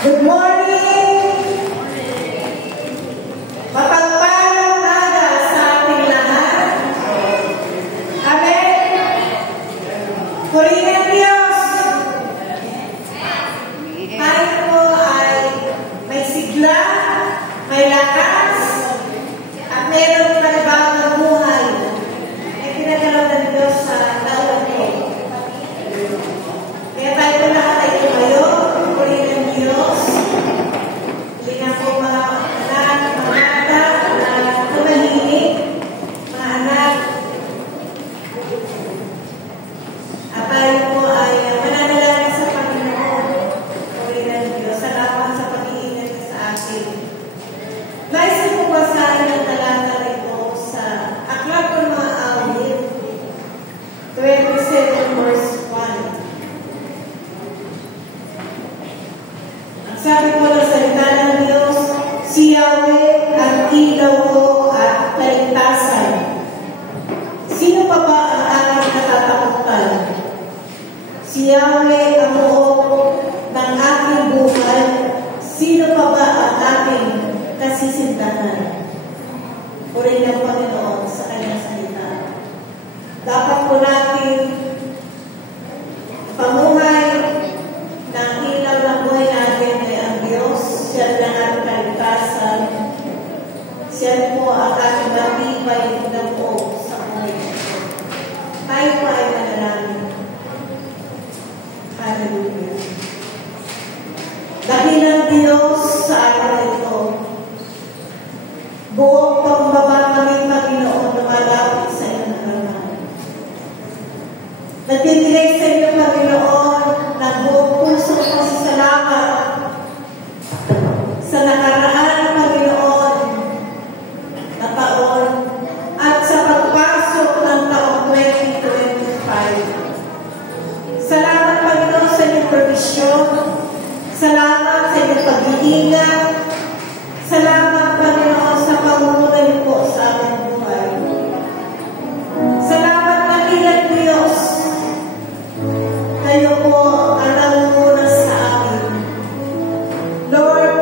Good morning! Mapagpalang umaga sa ating lahat. Amen! Purihin ang Diyos! Tayo po ay may sigla, may lakas, at mayroong panibagong buhay. Ay pinagalaw ng Diyos sa taon ko. Kaya tayo po lahat ay tumayo. Purihin ang Diyos. Hindi na po mga anak, mga anak, na tumahimik, mga anak. At tayo po ay mananalangin sa Panginoon. Purihin ang Diyos. Salamat sa pag-iingat niya sa atin. Nais po basahin ang talata ito sa Aklat ng mga Awit, 27 verse 1. Sabi ko ng salita ng Diyos, si Yahweh ang ilaw ko at kaligtasan. Sino pa ba ang aking natatakutan? Si Yahweh ang buhok ng aking buhay. Sino pa ba ang aking kasisindahan? Purihin ang Panginoon sa kanyang salita. Dapat po natin pamuhay ng ilaw ng buhay natin ay ang Diyos. Siya na ang kaligtasan. Siya po ang ating matibay na buo sa buhay. Tayo po ay manalangin. Hallelujah. Dahil ang Diyos sa araw ito, buong pagbaba kami, Panginoon, lumalapit sa iyong naman. Nagtitigay sa iyo, Panginoon, ng buong puso at pasasalamat sa nakaraan, Panginoon, na taon at sa pagpasok ng taong 2025. Salamat, Panginoon, sa iyong provisyon. Salamat sa iyong pag-iingat. Salamat, Panginoon, sa pamumuhay po sa aming buhay. Salamat, Panginoon Diyos. Kayo po ang nangunguna sa amin. Lord,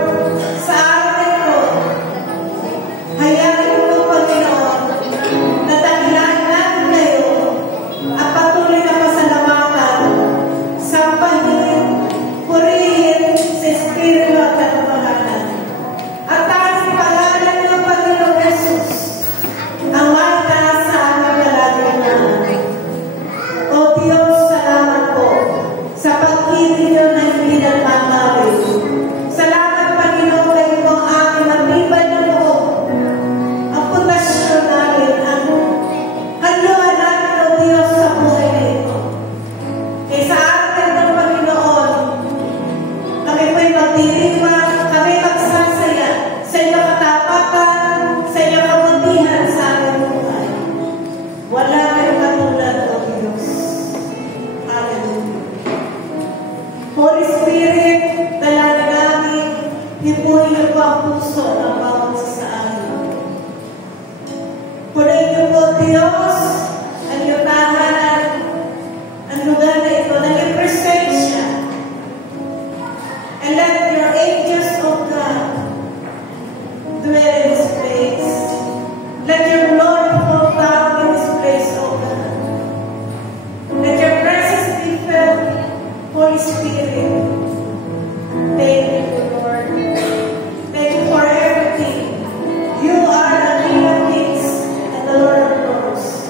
sa amin po, hayaan mo, Panginoon, na dahilan namin kayo at patuloy na pasalamatan, sampahin, purihin sa Espiritu at katotohanan. At taas pangalan ng Panginoong Jesus, ang mataas sa aming kalagayan. O Diyos, salamat po sa pag-ibig niyo na hindi nagmamawin. Salamat, Panginoon, kayo po ang aking matibay na loob. Ang pundasyon namin, ang hanluan namin, O Diyos, sa buhay na ito. Kaya sa atin ng Panginoon, kami po'y magdiriwang, kami magsasaya sa iyong katapatan, sa iyong kabutihan sa aming buhay. Wala kayong katulad, O Diyos. Hallelujah. Holy Spirit, dalangin namin, hipuin niyo po ang puso ng bawat isa sa amin. Purihin niyo po, Diyos, ang iyong tahanan, ang lugar na ito, ng iyong presensya. And let your angels of God dwell in this place. Let your glory fall down in this place, O God. Let your presence be felt, Holy Spirit. Thank you, Lord. Thank you for everything. You are the King of Kings and the Lord of Lords.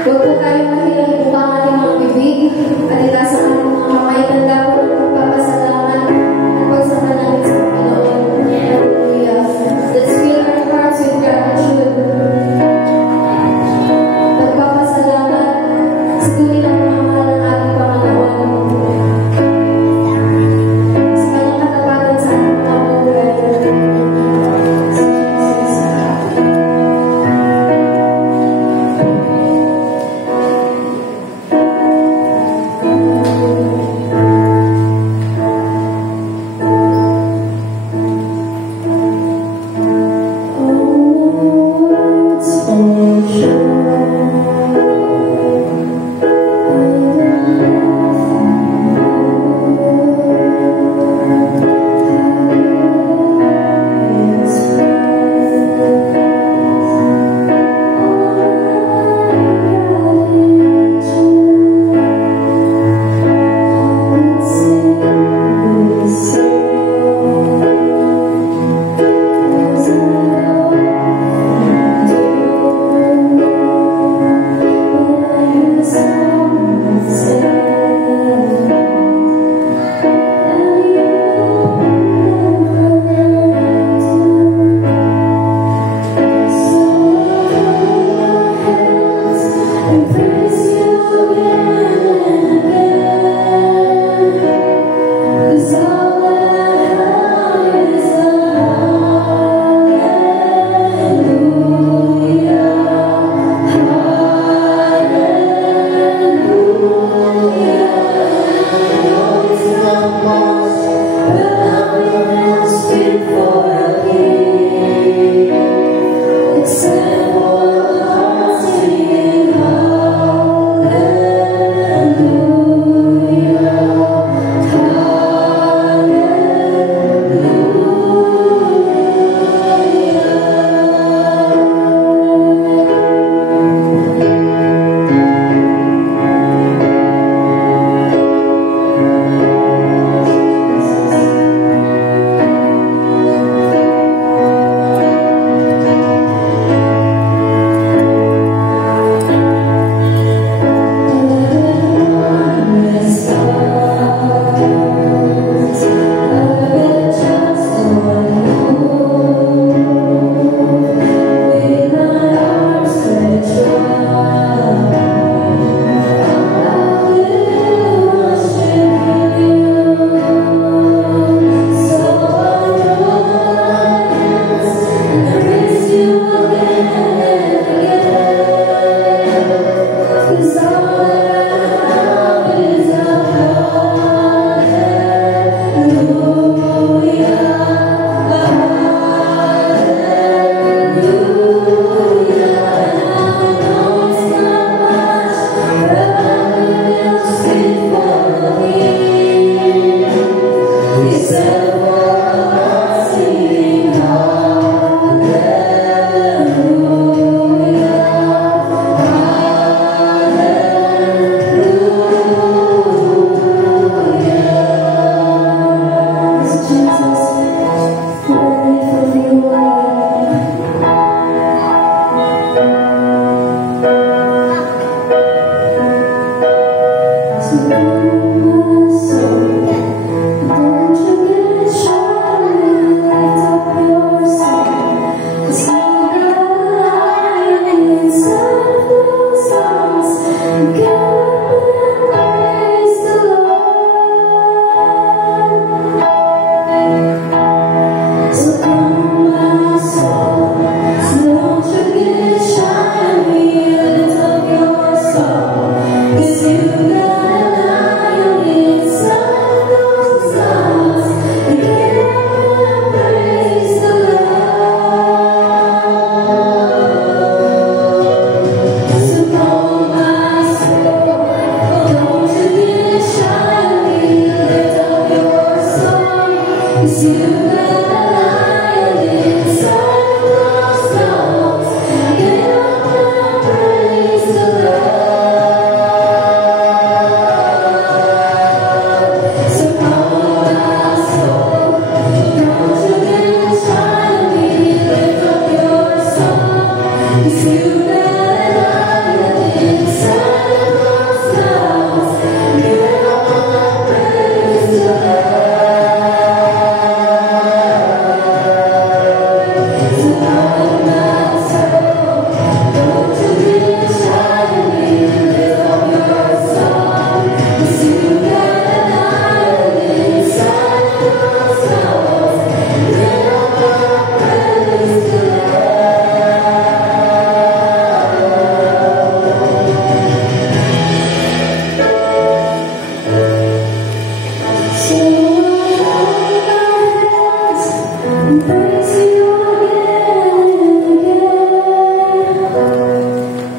Huwag po tayo mahilang po ang ating mga bibig, palitasan ang mga kamay, tanda po ng pagpapasalamat at pagsasalangit sa Panginoon. Hallelujah. Let's fill our hearts with gratitude. Pagpapasalamat sa tunay na pamamahal ng ating Panginoon. Sa kanyang katapatan sa ating mga buhay.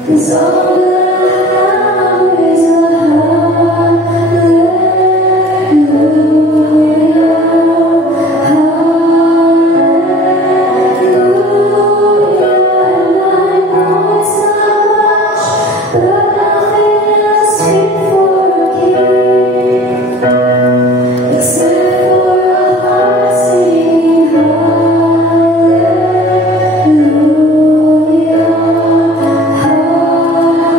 'Cause all that I have is a hallelujah.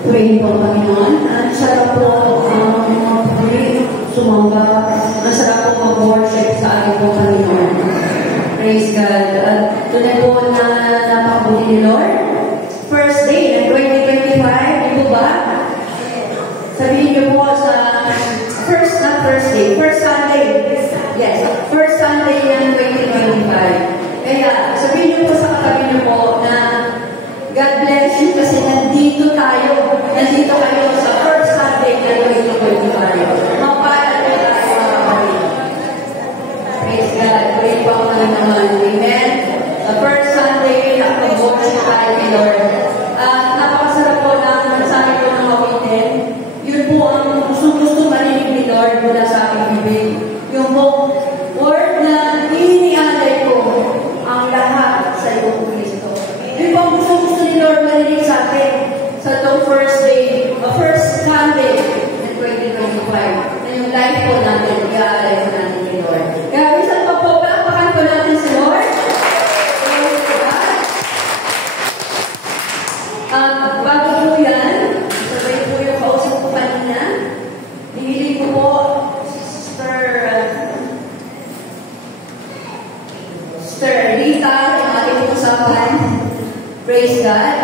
Pray po, Panginoon. Ang sarap po sumamba. Ang sarap po mag-worship sa ating po, Panginoon. Praise God. At tunay po na napakabuti ni Lord. First day ng 2025, di po ba? Sabihin niyo po sa first Sunday. Yes, first Sunday ng 2025. Kaya sabihin niyo po sa katabi niyo po na God bless you kasi nandito tayo. Nandito kayo sa first Sunday ng 2025. Mapalad po tayo mga kapatid. Praise God. Pray po ako naman. Amen. Sa first Sunday, nakapag-worship tayo ni Lord. Napakasarap po na nasabi ko ng awitin. Yun po ang gusto marinig ni Lord mula sa aking bibig. Yung po, word na inialay ko ang lahat sa iyong Kristo. Yun po ang gusto ni Lord marinig sa atin sa itong first day, first Sunday ng 2025. Na yung life po natin, iaalay po natin ni Lord. Kaya isang pa po, palakpakan po natin si Lord. Bago po yan, sabay po yung kausap ko kanina. Hihili ko po Sister Rita, yung ating usapan. Praise God.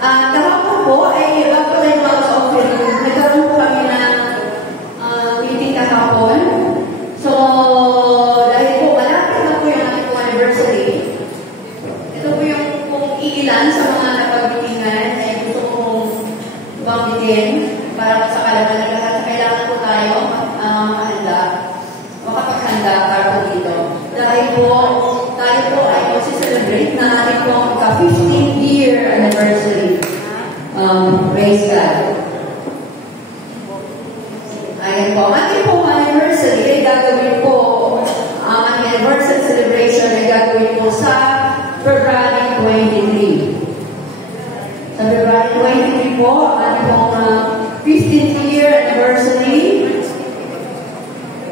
Kahapon po ay bago tayo mga offering. Nagkaroon po kami ng meeting kahapon. So, dahil po malapit na po yung ating anniversary, ito po yung kung iilan sa mga napag-meetingan ay gusto kong banggitin para sa kalaman na lahat. Kailangan po tayo makapaghanda para po dito. Dahil po, tayo po ay mag-celebrate na ating po ang 15th year anniversary. Praise God. Ayan po. Ating po anniversary ay gagawin po, ang anniversary celebration ay gagawin po sa February 23. Sa February 23 po, ating po 15th year anniversary.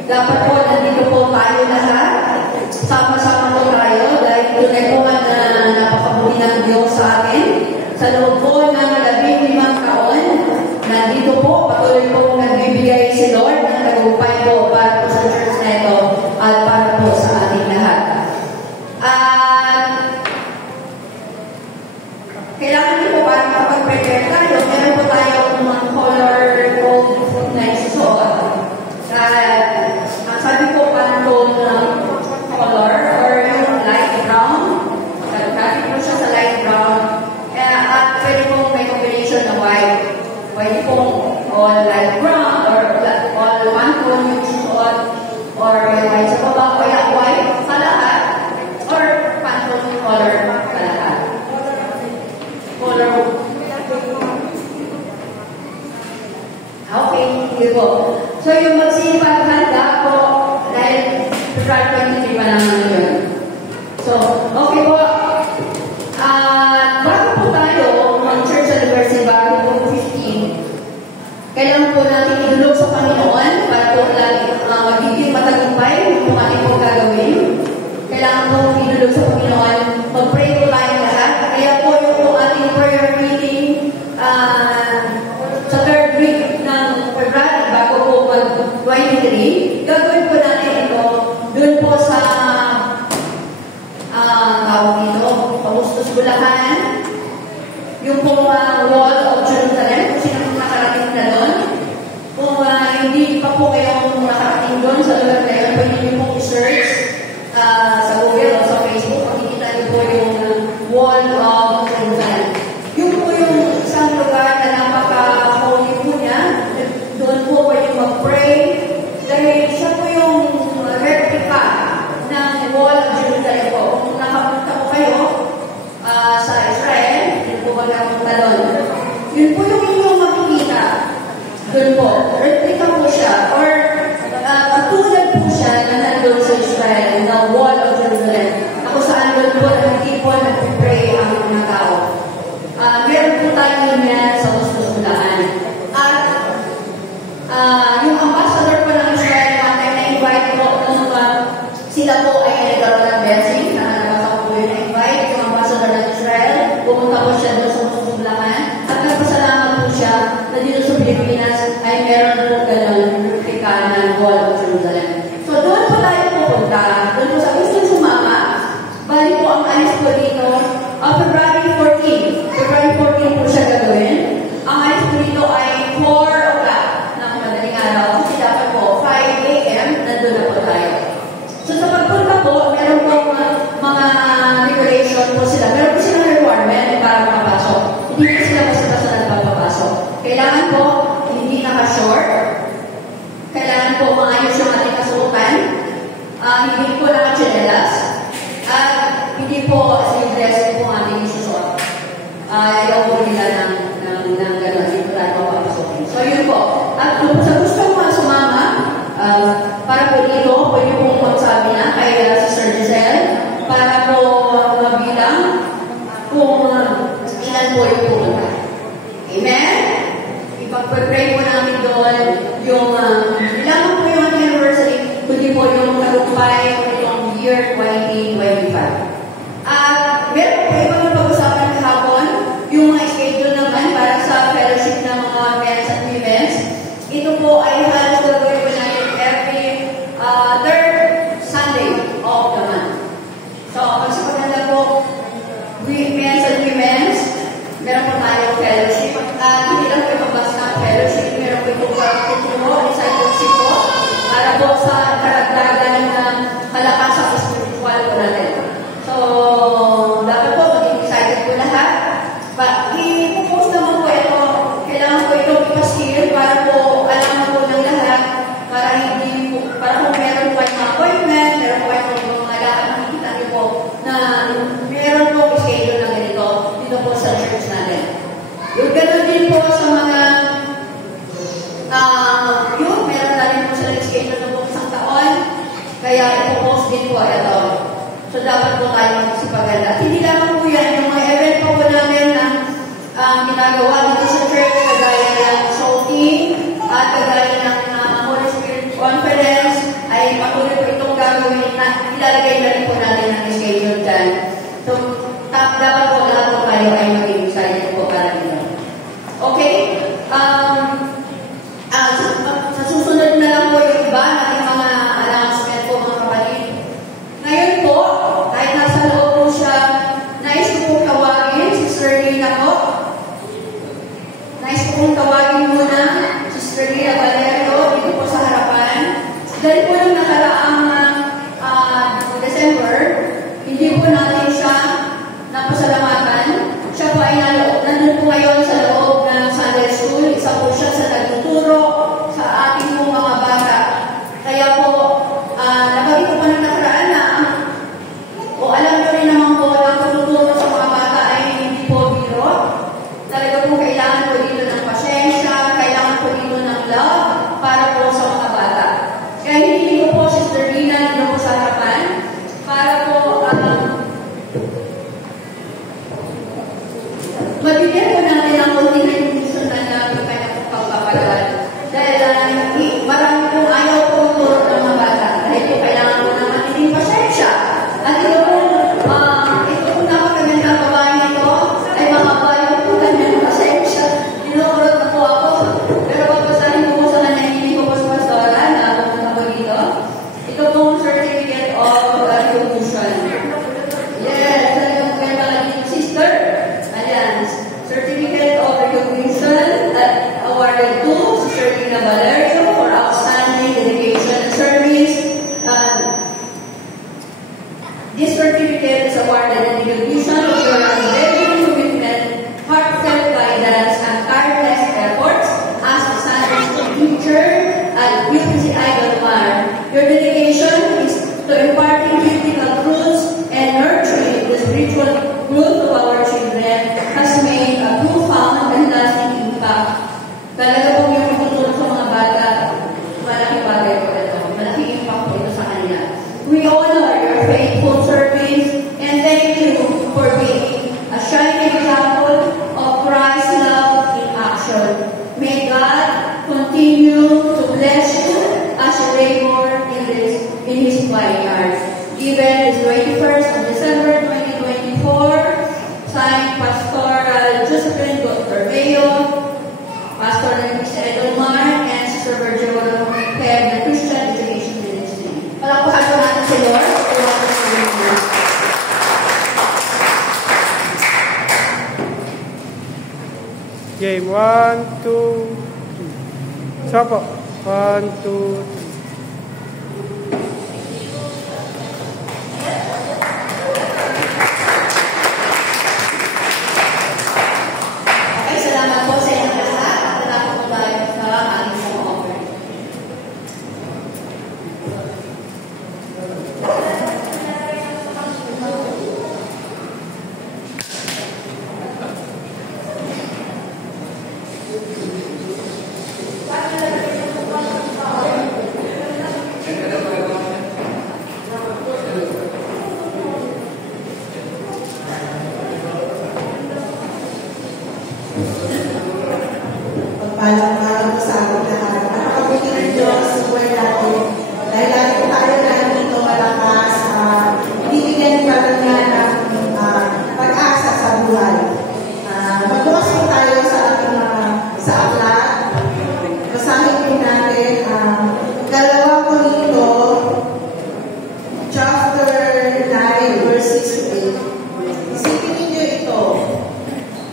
Dapat po, nandito po tayo lahat. Sama-sama po tayo dahil tunay po na napakabuti ng Diyos sa atin. Sa loob po ng 15 taon, nandito po, patuloy po nagbibigay si Lord ng tagumpay po para po sa church na ito at para po sa ating lahat. Kailangan din po para makapag-prepare tayo. Meron po tayo mga color code na isusuot. Sabi ko pantone color or yung light brown. Sabi po siya sa light brown. At pwede po may combination na white. Pwede po all light brown or all one tone yung susuot or white sa baba. Kaya white sa lahat or pantone color sa lahat. Color. Okay, hindi po. So yung magsipaghanda po dahil February 23 pa naman yun. So, okay po. Bago po tayo ang church anniversary, bago po 15, kailangan po natin idulog sa Panginoon para po magiging matagumpay yung ating po gagawin. Kailangan po idulog sa Panginoon. Mag-pray po tayo lahat. Kaya po yung ating prayer meeting sa third week ng February, bago po mag-23, gagawin po natin ito doon po sa tawag dito, Paustos Bulacan, yung po Wall of Jerusalem, kung sino nakarating na doon. Kung hindi pa po kayo nakarating doon sa lugar na yun, pwede nyo po i-search sa Google o sa Facebook, makikita nyo po yung Wall of Jerusalem. Yung po yung isang lugar na napaka-holy po niya, doon po pwede mag-pray, dahil siya po yung replica ng Wall of Jerusalem po. Kung nakapunta po kayo sa Israel, yun po magkapunta doon. Yun po yung inyong makikita. Doon po, replica po siya, or katulad po siya na nandun sa Israel, na Wall of Jerusalem. Ako saan doon po, hindi po nag-pray ang mga tao. Meron po tayo niya sa Paustos Bulacan. At yung ambassador po ng Israel natin na-invite po nung sila po ay nagkaroon ng blessing na nabasa po yung na-invite. Yung ambassador ng Israel, pumunta po siya doon sa Paustos Bulacan at nagpasalamat po siya Kailangan po hindi naka-short. Kailangan po maayos yung ating kasuotan. Hindi po naka-chinelas. At hindi po sleeveless po ang ating susuot. Ayaw po nila ng gano'n. Hindi po tayo papasukin. So yun po. At kung sa gusto mo sumama, para po dito, pwede po magsabi na kay Sister Giselle para po mabilang kung ilan po yung pumunta. Amen? Ipag-pray po namin doon yung ilang po yung anniversary, kundi po yung tagumpay itong year 2025. At meron po ibang pag-usapan kahapon, yung mga schedule naman para sa fellowship ng mga men's at women's. Ito po ay halos gagawin po natin every third Sunday of the month. So, kasi pagkanda po, men's and women's, meron po tayong fellowship. Hindi lang po yung basta fellowship, meron po itong pagtuturo, discipleship po, para po sa karagdagan ng kalakasan sa spiritual po natin. So, dapat po maging excited po lahat. I-post naman po ito, kailangan po ito ipaskil para po alam po ng lahat, para kung meron po yung appointment, meron po yung mga lahat makikita niyo po na meron po schedule na ganito dito po sa church natin. Yung ganoon din po sa mga yun, meron na rin po sa schedule na po isang taon, kaya ipopost din po ito. So, dapat po tayo magsipaganda. At hindi lang po yan, yung mga event po namin na ginagawa dito sa church, kagaya ng shouting, at kagaya ng Holy Spirit Conference, ay patuloy po itong gagawin na ilalagay na rin po natin ang schedule dyan. So, dapat po lahat po tayo ay maging excited po para dito. Okay? Sa susunod na lang po yung iba natin mga announcement po mga kapatid. Ngayon po, kahit nasa loob po siya, nais ko pong tawagin, Sister Rina po. Nais ko pong tawagin muna, Sister Rina Valerio, dito po sa harapan. Dahil po nung nakaraang December, hindi po natin siya napasalamatan. Siya po ay nandun po ngayon sa loob ng Sunday School. Isa po siya sa nagtuturo sa ating pong mga bata. Kaya po, nabagi ko pa ng nakaraan na alam nyo rin naman po na pagtuturo sa mga bata ay hindi po biro. Talaga po kailangan po dito ng pasensya, kailangan po dito ng love para po sa mga bata. Kaya hindi ko po Sister Rina dito po sa harapan para po mabigyan po natin ang konting recognition na kanya po pagpapagal. Dahil marami pong ayaw po turo ng mga bata. Dahil po kailangan po ng ating pasensya. At ito po napakagandang babae nito ay makabayo po kanyang pasensya. Tinukurot na po ako. Pero papasahin po sa kanya, hindi po po sa pastora na pumunta po dito. Ito pong certificate of recognition. Yes, talagang maganda lang dito, sister. Ayan, certificate of recognition awarded to Sister Rina Valerio for outstanding dedication and service. This certificate is awarded in recognition of your unwavering commitment, heartfelt guidance, and tireless efforts as a Sunday school teacher at UPCI Galmar. Your dedication is to imparting biblical truths and nurturing the spiritual growth of our children has made a profound and lasting impact. Talaga po yung pagtutulong sa mga bata, malaking bagay po ito. Malaking impact po ito sa kanila. We honor your faithful service and thank you for being a shining example of Christ's love in action. May God continue to bless you as you labor in His vineyard. Given this 21st of December 2024, signed Pastoral Josephine Tormeo, Pastor Luis Edomar, and Sister Virgil, head of the Christian Education Ministry. Palapakan po natin si Lord. Game 1, 2, 3. Sapa. 1, 2, 3. Okay, salamat po sa inyong lahat. Balang araw po sa ating lahat. Napakabuti ng Diyos sa buhay natin. Dahil lagi po tayo nandito malakas, binibigyan pa rin niya ng pag-asa sa buhay. Magbukas po tayo sa ating sa aklat. Basahin po natin 2 Korinto chapter 9 verse 6 to 8. Isipin ninyo ito.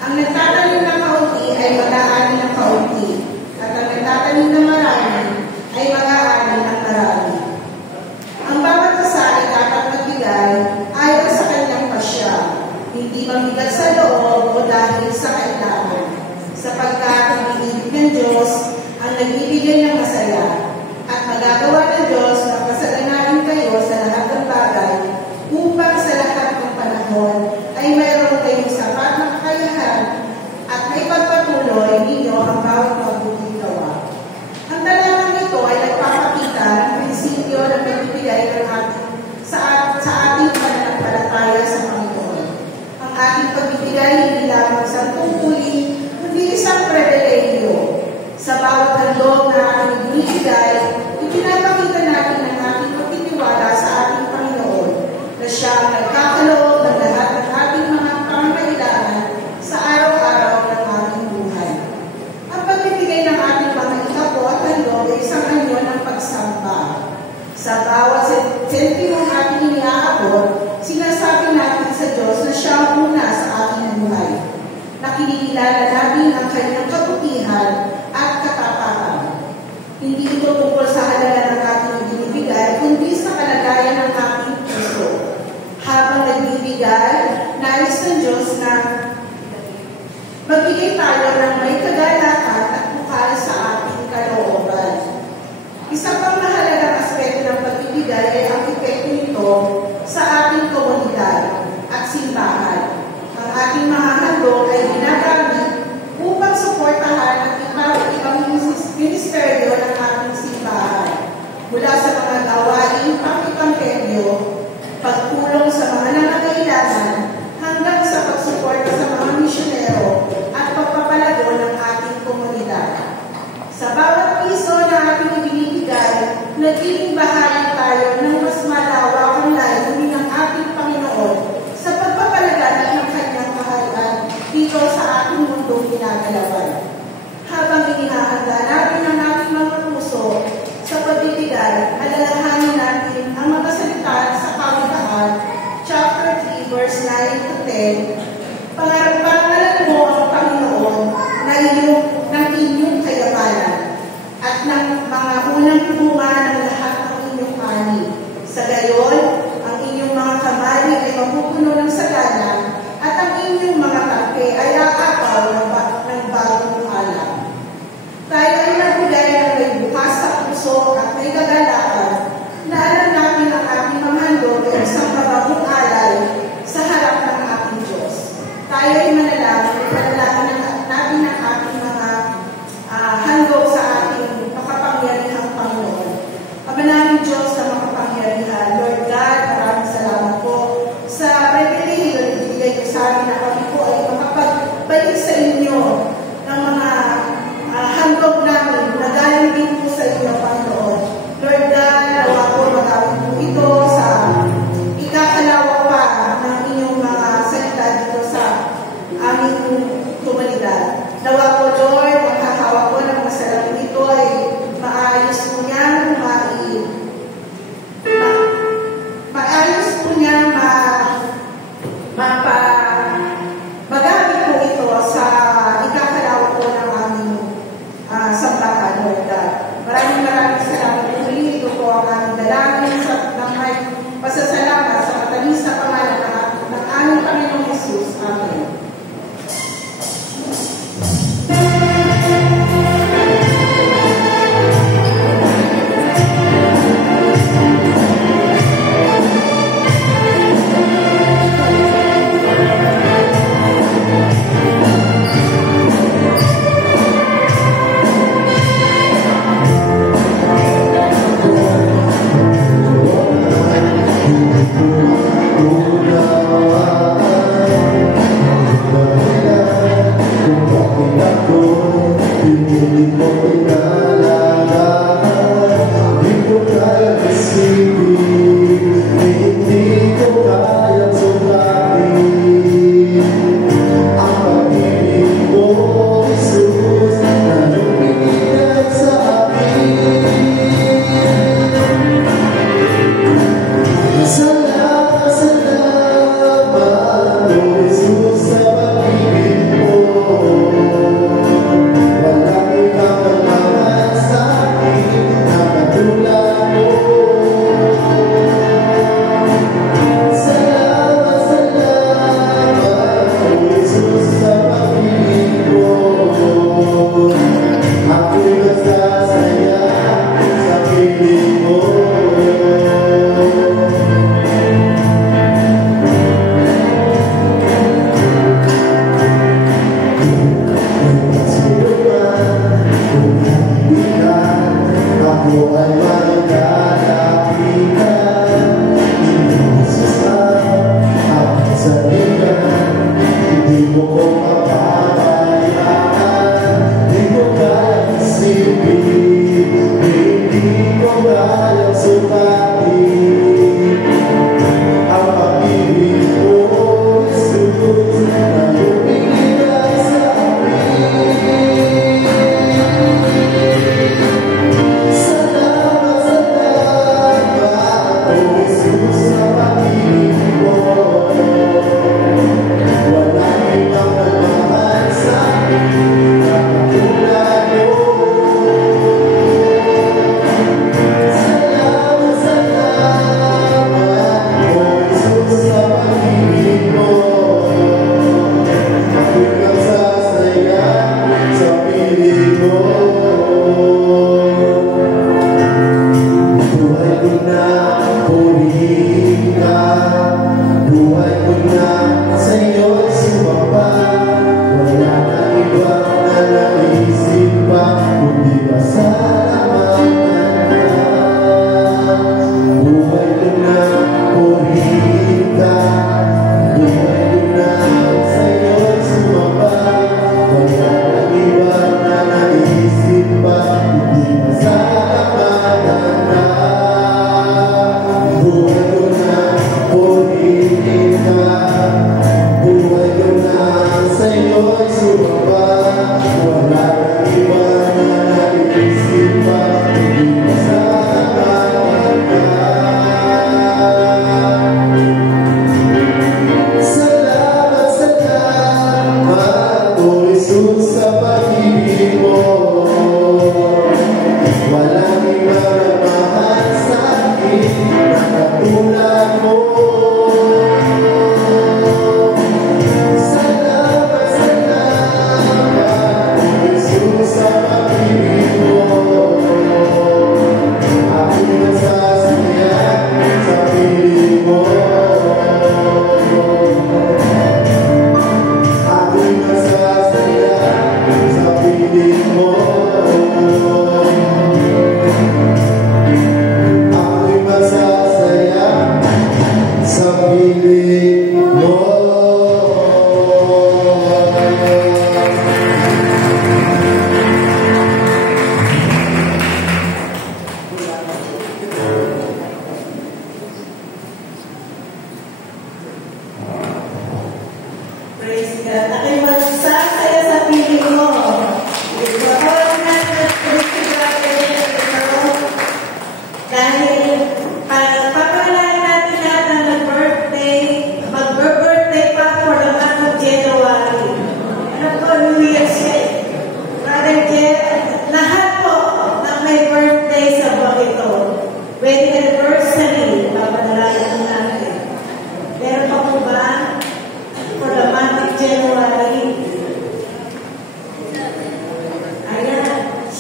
Ang nagtatanim ng kaunti ay mag-aani ng kaunti. At ang nagtatanim ng marami ay mag-aani ng marami. Ang bawat isa ay dapat magbigay ayon sa kanyang pasya, hindi mabigat sa loob o dahil sa kailangan. Sapagkat ang iniibig ng Diyos ang nagbibigay ng masaya. At magagawa ng Diyos na pasalanain kayo sa lahat ng bagay upang sa lahat ng panahon ay mayroon kayong sapat na kakayahan at may pagpatuloy ninyo ang bawat mabuting gawa. Ang talangang ito ay nagpapakita ng prinsipyo ng pagbibigay ng sa ating pananampalataya sa Panginoon. Ang ating pagbibigay hindi lamang isang tungkulin, kundi isang pribilehiyo. Sa bawat handog na ating binibigay, ipinapakita natin ang ating pagtitiwala sa ating Panginoon na siya ang nagkakaloob ng lahat ng ating mga pangangailangan sa araw-araw ng ating buhay. Ang pagbibigay ng ating mga ikapo at handog ay isang anyo ng pagsamba. Sa bawat sentimong ating iniaabot, sinasabi natin sa Diyos na siya ang una sa ating buhay. Nakinikilala natin ang kanyang kabutihan at katatakan. Hindi ito tungkol sa halaga ng ating binibigay, kundi sa kalagayan ng ating puso. Habang nagbibigay, nais ng Diyos na magbigay tayo ng may kagalakan at bukal sa ating kalooban. Isa pang mahalagang aspeto ng pagbibigay ay ang epekto nito sa ating komunidad at simbahan. Ang ating mga handog ay ginagamit upang suportahan at ibang ministeryo ng ating simbahan. Mula sa mga gawain pang-ipangkelyo, pagtulong sa mga nangangailangan, hanggang sa pagsuporta sa mga misyonero at pagpapalago ng ating komunidad. Sa bawat piso na ating ibinibigay, nagiging bahagi tayo ng mas malawakang layunin ng ating Panginoon sa pagpapalaganap ng kanyang kaharian dito sa ating mundong ginagalawan. Habang inihahanda natin ang ating mga puso sa pagbibigay, alalahanin natin ang mga salita sa Kawikaan, chapter 3, verse 9 to 10. Pangalan mo ang Panginoon na ng inyong kayamanan at ng mga unang bunga ng lahat ng inyong ani. Sa gayon, ang inyong mga kamay ay mapupuno ng sagana at ang inyong mga tangke ay aapaw ng bagong alam. Tayo ay nagbigay ng may bukas sa puso at may kagalakan na alam natin ang ating mga handog ay isang mababong alay sa harap ng ating Diyos. Tayo ay manalangin natin ang ating mga handog sa ating makapangyarihang Panginoon. Kamanangin Diyos na makapangyarihan, Lord God, maraming salamat po sa pribilehiyo na ibigay niyo sa amin na kami po ay makapagbalik sa inyo ng mga handog namin na galing din po sa inyo, Panginoon. Lord God, nawa po magawin po ito sa ikakalawak pa ng inyong mga salita dito sa aming komunidad. Nawa po, Lord, ang hahawak po ng masalamin ito ay maayos po niya, maayos po niya, magamit po ito sa ikakalawak po ng aming sambahan, Lord God. Maraming salamat po. Ito po ang aming dalangin ng may pasasalamat sa matamis na pangalan ng aming Panginoong Jesus. Amen. Aku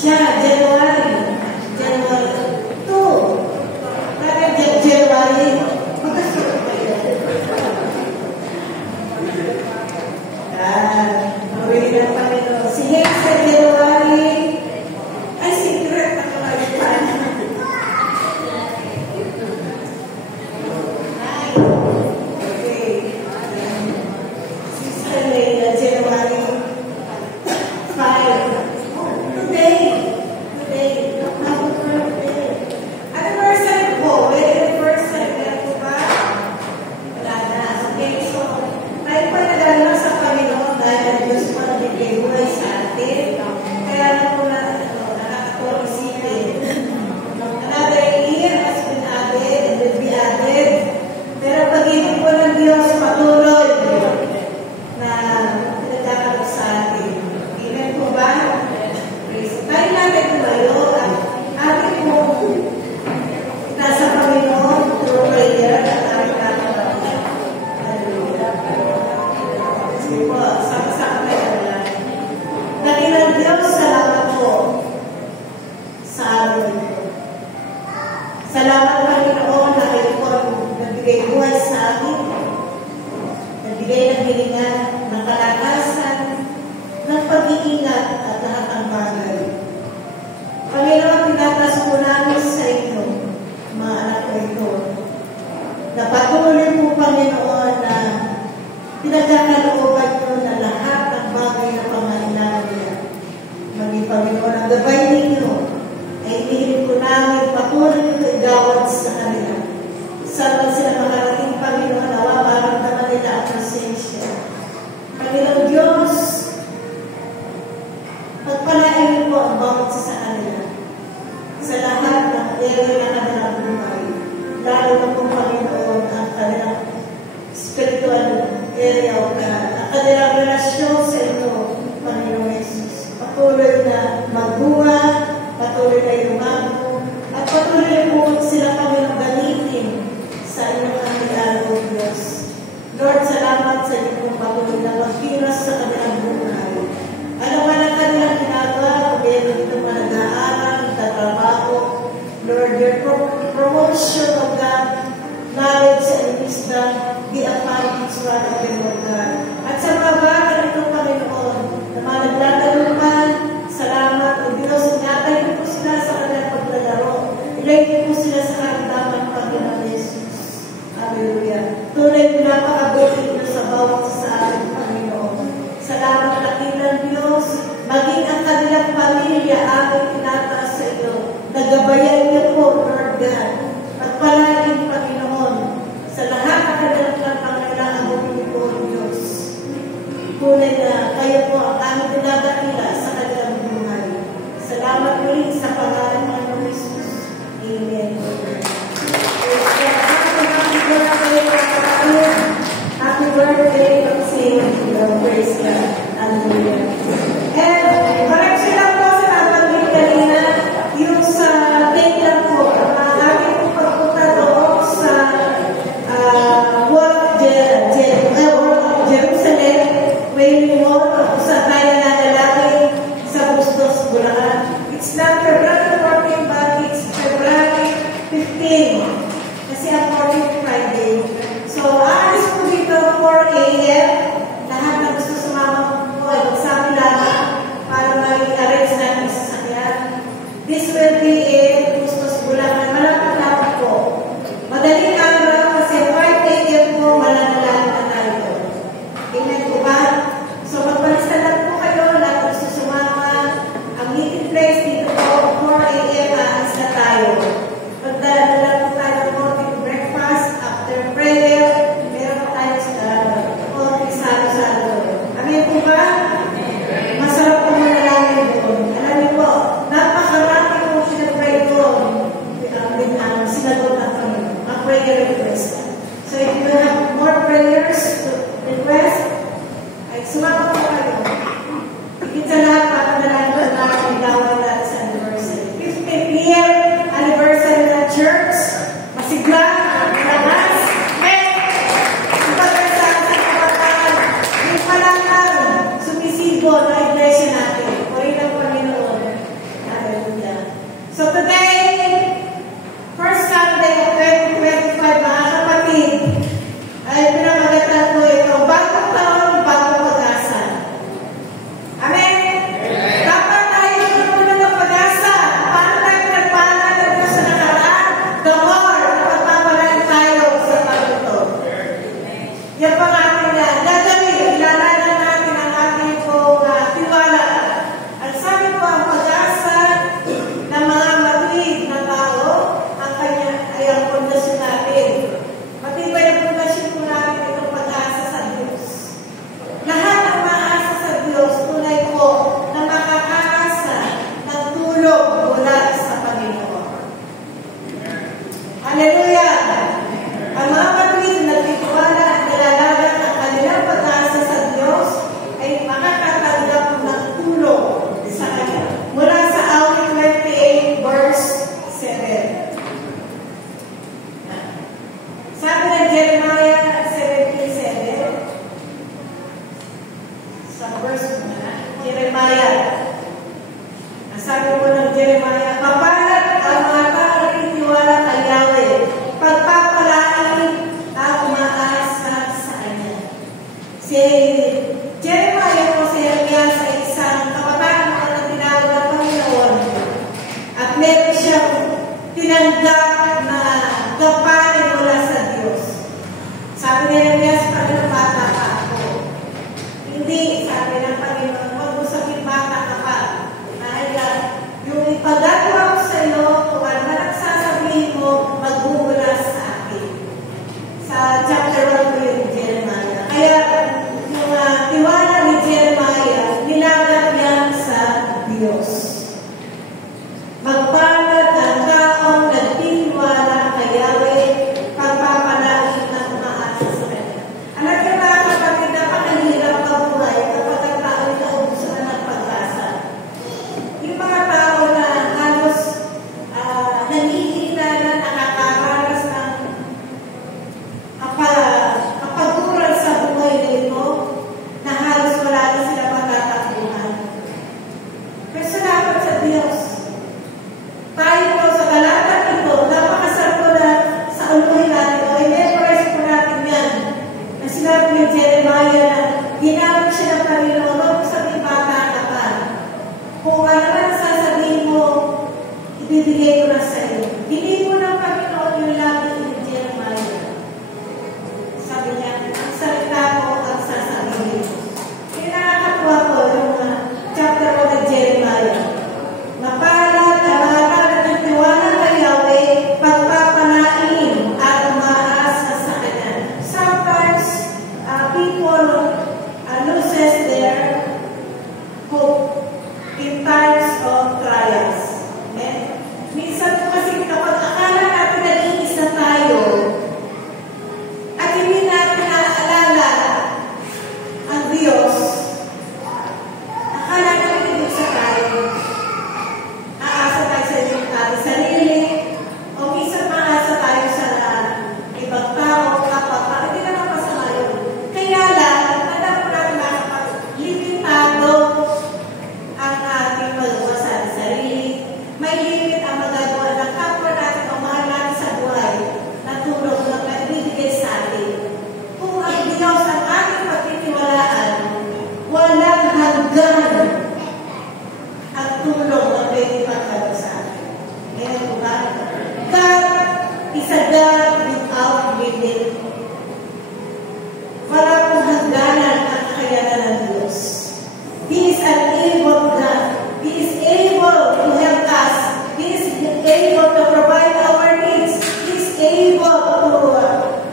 siya, January 2. Bakit January? Magkasuot pa yun. Mawili ng Panginoon. Sige, sa January, ay, secret ako nagpan. Okay. Sister Leila, January 5. Today. Happy birthday. Anniversary po. Anniversary. Kaya po ba? Wala na. Okay, so, tayo pa nagano sa Panginoon dahil ang Diyos po nagbigay buhay sa atin. Kaya na po nakakatulong isipin. Another year has been added and will be added. Pero pag-ibig po ng Diyos patuloy na pinagkakaroon sa atin. Amen po ba? Tayo natin tumayo at ating po nasa Panginoon through prayer at ating nakakarating. Sige po, sama-sama tayo na. Dakilang Diyos, salamat po sa araw nito. Salamat Panginoon na kayo po nagbigay buhay sa akin, nagbigay ng hilingan, ng kalakasan, ng pag-iingat at lahat ng bagay. Panginoon, pinatas po namin sa inyo, mga anak ko ito, na patuloy po Panginoon na pinagkakalooban nyo na lahat ng bagay na pangailangan nila. Maging Panginoon, ang gabay ninyo ay hinihiling po namin patuloy nito igawad sa kanila. Saan sila makarating Panginoon, nawa maramdaman nila ang presensya. Panginoon Diyos, pagpalain niyo po ang bawat sa kanila sa lahat ng area na kanilang buhay. Lalo na po Panginoon ang kanilang spiritual area o ang kanilang relasyon sa ito, Panginoon Jesus. Patuloy na magbuha, patuloy na yumago, at patuloy po sila Panginoon gamitin sa inyong kanilang o Diyos. Lord, salamat sa inyong patuloy na magpinas sa kanilang buhay. Ano man ang kanilang ginagawa, kung ito man nag-aaral, nagtatrabaho, Lord, your promotion of God, knowledge and wisdom, be upon each one of them, Lord God. At sa mga bagay nito, Panginoon, na mga naglalaro salamat, O Diyos, inatay ko po sila sa kanilang paglalaro. Ilay ko po sila sa karamdaman, Panginoon Jesus. Hallelujah. Tunay ko napakabuti nyo sa bawat sa ating Panginoon. Salamat dakilang Diyos, maging ang kanilang pamilya aming tinataas sa iyo. Nagabayan niyo po, Lord God. At palaging, Panginoon, sa lahat ng kanilang pangailangan mo po, Diyos. Tunay na kayo po ang aming tinadakila sa kanilang buhay. Salamat muli sa pangalan ng Jesus. Amen. Happy birthday, praise God. Hallelujah. And correction lang po sa nabanggit kanina, yung sa date lang po, aking pagpunta doon sa World of Jerusalem, Wailing Wall, kung saan tayo nalalagay sa Bustos, Bulacan. It's not February 14, but it's February 15. Kasi ang 14 Friday. So, aalis po dito 4 a.m. Lahat na gusto sumama po ay magsabi lamang para mag-arrange natin sa sasakyan. This will be in Bustos, Bulacan. Malapit-lapit po. Madaling araw kasi 5 a.m. po malalalaan na tayo. Amen po ba? So, magpalista lang po kayo. Lahat na gusto sumama. Ang meeting place dito po 4 a.m. aalis na tayo. Pagdala po tayo morning breakfast, after prayer, meron po tayo sa morning salo-salo. Amen po ba? Masarap po manalangin doon. Alam niyo po, napakarami po Sabi po ng Jeremiah, "Mapalat ang mga taong nagtitiwala kay Yahweh, pagpapalain at umaasa sa Kanya." Si Jeremiah po si Jeremiah sa isang kabataan mo na tinawag ng Panginoon at meron siyang tinanggap na gapain mula sa Diyos. Sabi ni Jeremiah, "Pagkat bata ka ako." Hindi, sabi ng Panginoon, "Huwag mo sabihin bata ka pa. Dahil yung ipagagawa ko sa iyo, kung ano na nagsasabihin mo, magmumula sa akin." Sa chapter 1 po yung Jeremiah. Kaya yung tiwala ni Jeremiah, nilagat niya sa Diyos. Magpalad ang taong nagtitiwala kay Yahweh, pagpapalain at umaasa sa Kanya. Alam niyo ba, kapag napakahirap ang buhay, kapag ang tao ay naubusan ng pag-asa. Yung mga tao na halos nanihina na nakakaranas ng kapaguran sa buhay nito, na halos wala na sila matatakbuhan. Pero salamat sa Diyos. Tayo po sa talatang ito, napakasarap po na sa uluhin natin ito. I-memorize po natin yan. Na sinabi ni Jeremiah na ginamit siya ng Panginoon, "Huwag mo sabihin bata ka pa. Kung ano man sasabihin mo, ibibigay ko na sa iyo." Hindi mo ng Panginoon yung labi ni Jeremiah. Sabi niya, "Ang salita ko ang sasabihin." Kaya nakakatuwa po yung chapter 1 ng Jeremiah. Mapalad ang mga tao na nagtiwala kay Yahweh, pagpapalain at umaasa sa Kanya. Sometimes, people loses their hope in times of trials. Amen? Minsan po kasi kapag akala natin nag-iisa tayo at hindi natin naaalala ang Diyos, akala natin nag-iisa tayo. Aasa tayo sa inyong ating sarili, o minsan maasa tayo sa ibang tao, kapag hindi naman masama yun. Kaya lang, alam mo natin na kapag limitado ang ating magawa sa ating sarili, may limit ang magagawa ng kapwa natin o mahal natin sa buhay na tulong na maibibigay sa atin. Kung ang Diyos ang ating pagtitiwalaan, walang hanggan ang tulong na pwede pagkagawa sa atin. Ngayon po ba? God is a God without limit. Wala pong hangganan ang kakayanan ng Diyos. He is an able God. He is able to help us. He is able to provide our needs. He is able to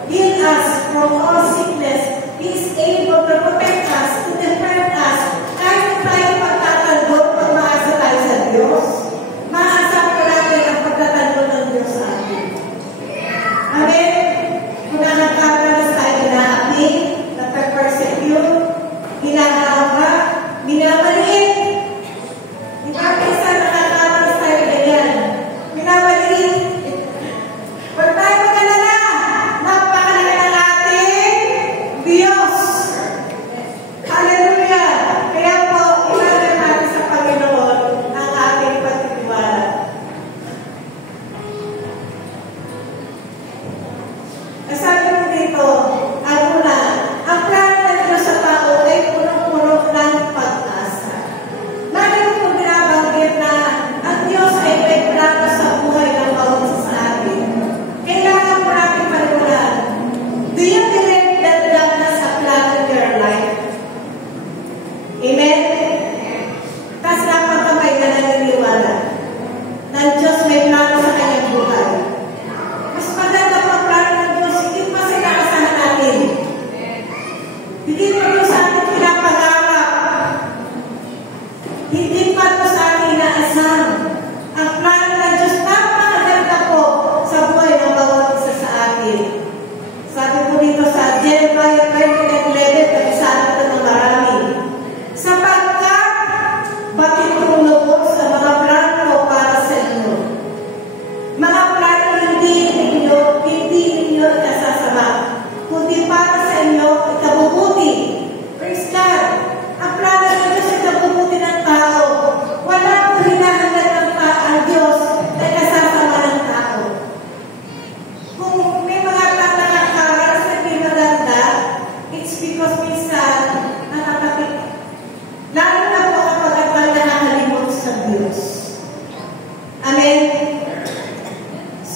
heal us from all sickness. He is able to protect us, to defend us. Kahit tayo pagtatanggol, pag maasa tayo sa Diyos, maasa pa natin ang pagtatanggol ng Diyos sa atin. Amen? Kung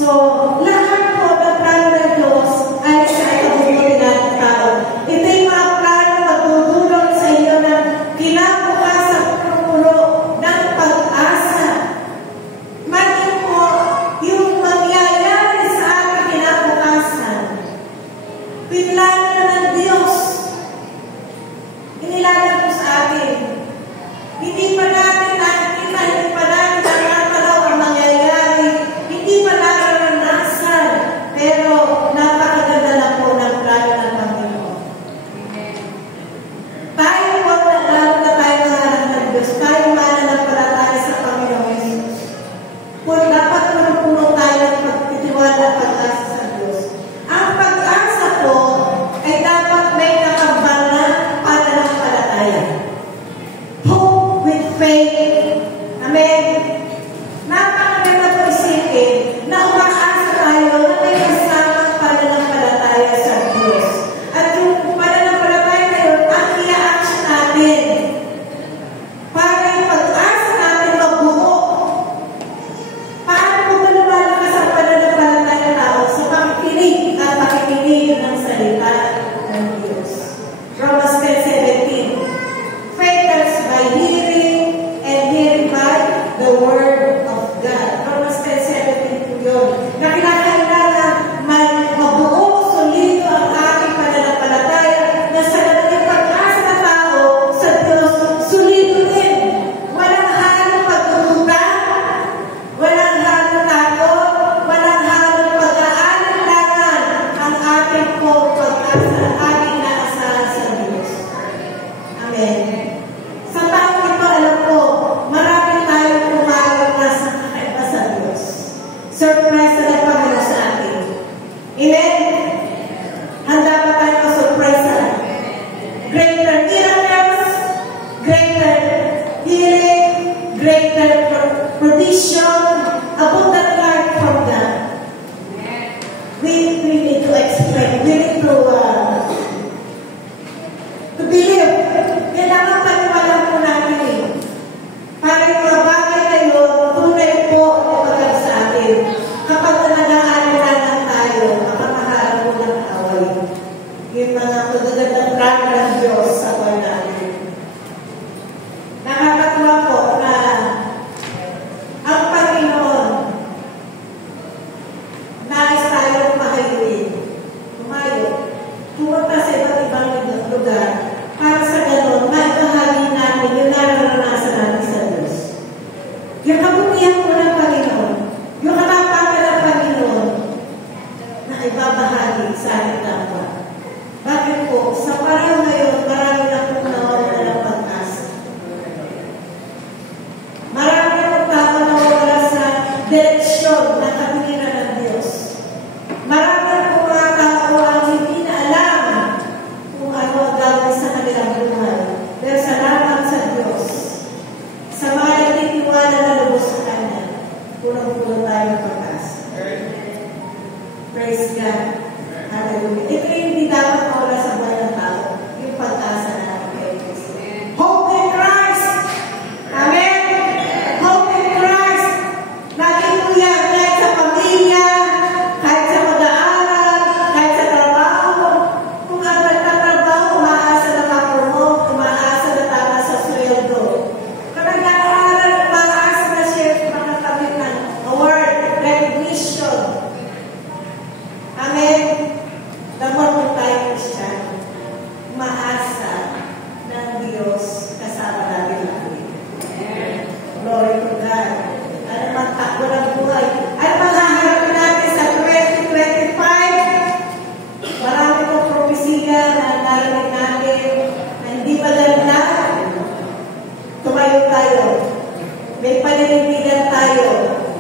So, lahat po ng plano ng Diyos ay sa ikabubuti ng tao. Ito yung mga plano magdudulot sa iyo ng kinabukasan puno ng pag-asa. Maging po yung mangyayari sa ating kinabukasan. Pinlano na ng Diyos. Inilalagay po sa atin. Hindi pa natin nakikita, hindi pa natin nakakalaw ang mangyayari, hindi pa nararanasan, pero napakaganda na po ng plano ng Panginoon. Tayo po, lalo na tayo nangarap ng Diyos, tayo mananampalataya sa Panginoon Jesus. Kung dapat puno tayo ng pagtitiwala at pag-asa sa Diyos. Ang pag-asa po ay dapat may nakabangan pananampalataya. Hope with faith. Amen. Napakaganda po isipin na umaasa tayo na may kasamang pananampalataya sa Diyos. At yung pananampalataya na yun, ang i-action natin para yung pag-asa natin magbuo. Paano po ba lumalakas ang pananampalataya ng tao sa pakikinig at pakikinig ng salita ng Diyos? Romans 10:17. Faith comes by hearing, and hearing by the word of God. Romans 10:17 po yun. Na kinakailangan mabuo, solido ang ating pananampalataya na sa naging pag-asa na tao sa Diyos, solido din. Walang halong pagdududa, walang halong takot, walang halong pag-aalinlangan ang ating po pag-asa, ating naasahan sa Diyos. Amen. Sa taong ito, alam ko, marami tayong pumarap na sa kakaiba sa Diyos. Surprise na Panginoon sa atin. Amen? Handa pa tayo sa surpresa. Greater miracles, greater healing, greater provision, abundant life from God. We need to expect, we need to believe. Kailangan paniwalaan po natin eh. Para yung mga bagay na yun, tunay po ipagay sa atin. Kapag nag-aalinlangan tayo, makakaharap po ng away. Yung mga magagandang plano ng Diyos sa buhay natin. Nakakatuwa po na ang Panginoon nais tayo mahayuin. Tumayo. Pumunta sa iba't ibang lugar. Para sa gano'n, maibahagi natin yung nararanasan natin sa Diyos. Yung kabutihan po ng Panginoon, yung katapatan ng Panginoon, na ibabahagi sa ating kapwa. Bakit po? Sa panahon ngayon, marami na po nawawala ng pag-asa. Marami na po tao nawawala sa direksyon ng kapigilan ng Diyos. Marami na po mga tao ang hindi na alam kung ano ang gawin sa kanilang buhay. Pero salamat sa Diyos. Sa mga nagtitiwala na lubos sa Kanya, punong-puno tayo ng pag-asa. Praise God. Hallelujah. Ito yung hindi dapat mawala sa buhay ng tao. Yung pag-asa natin kay Kristo. Hope in Christ. Amen. Hope in Christ. Laging po yan, kahit sa pamilya, kahit sa mag-aaral, kahit sa trabaho. Kung ano nagtatrabaho, umaasa na ma-promote, umaasa na tama sa sweldo. Kung nag-aaral, umaasa na siya makakamit ng award, recognition. Amen. Dapat po tayo Kristiyano. Umaasa ng Diyos kasama natin lagi. Glory to God. Ano mang takbo ng buhay. Ano mang haharapin natin sa 2025? Marami pong propesiya na narinig natin na hindi pa na tumayo tayo. May paninindigan tayo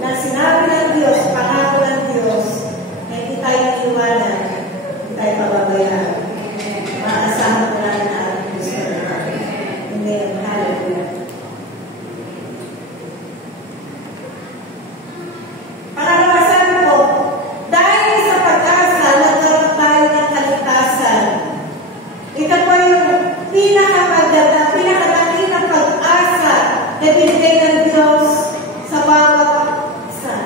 na sinabi ng Diyos, pangako ng Diyos, na hindi tayo iwanan, hindi tayo pababayaan. Maasahan ko lang na ating Diyos. Amen. Hallelujah. Panalawasan po, dahil sa pag-asa, nagkaroon tayo ng kaligtasan. Ito po yung pinakamaganda, pinakadakilang pag-asa na binigay ng Diyos sa bawat isa.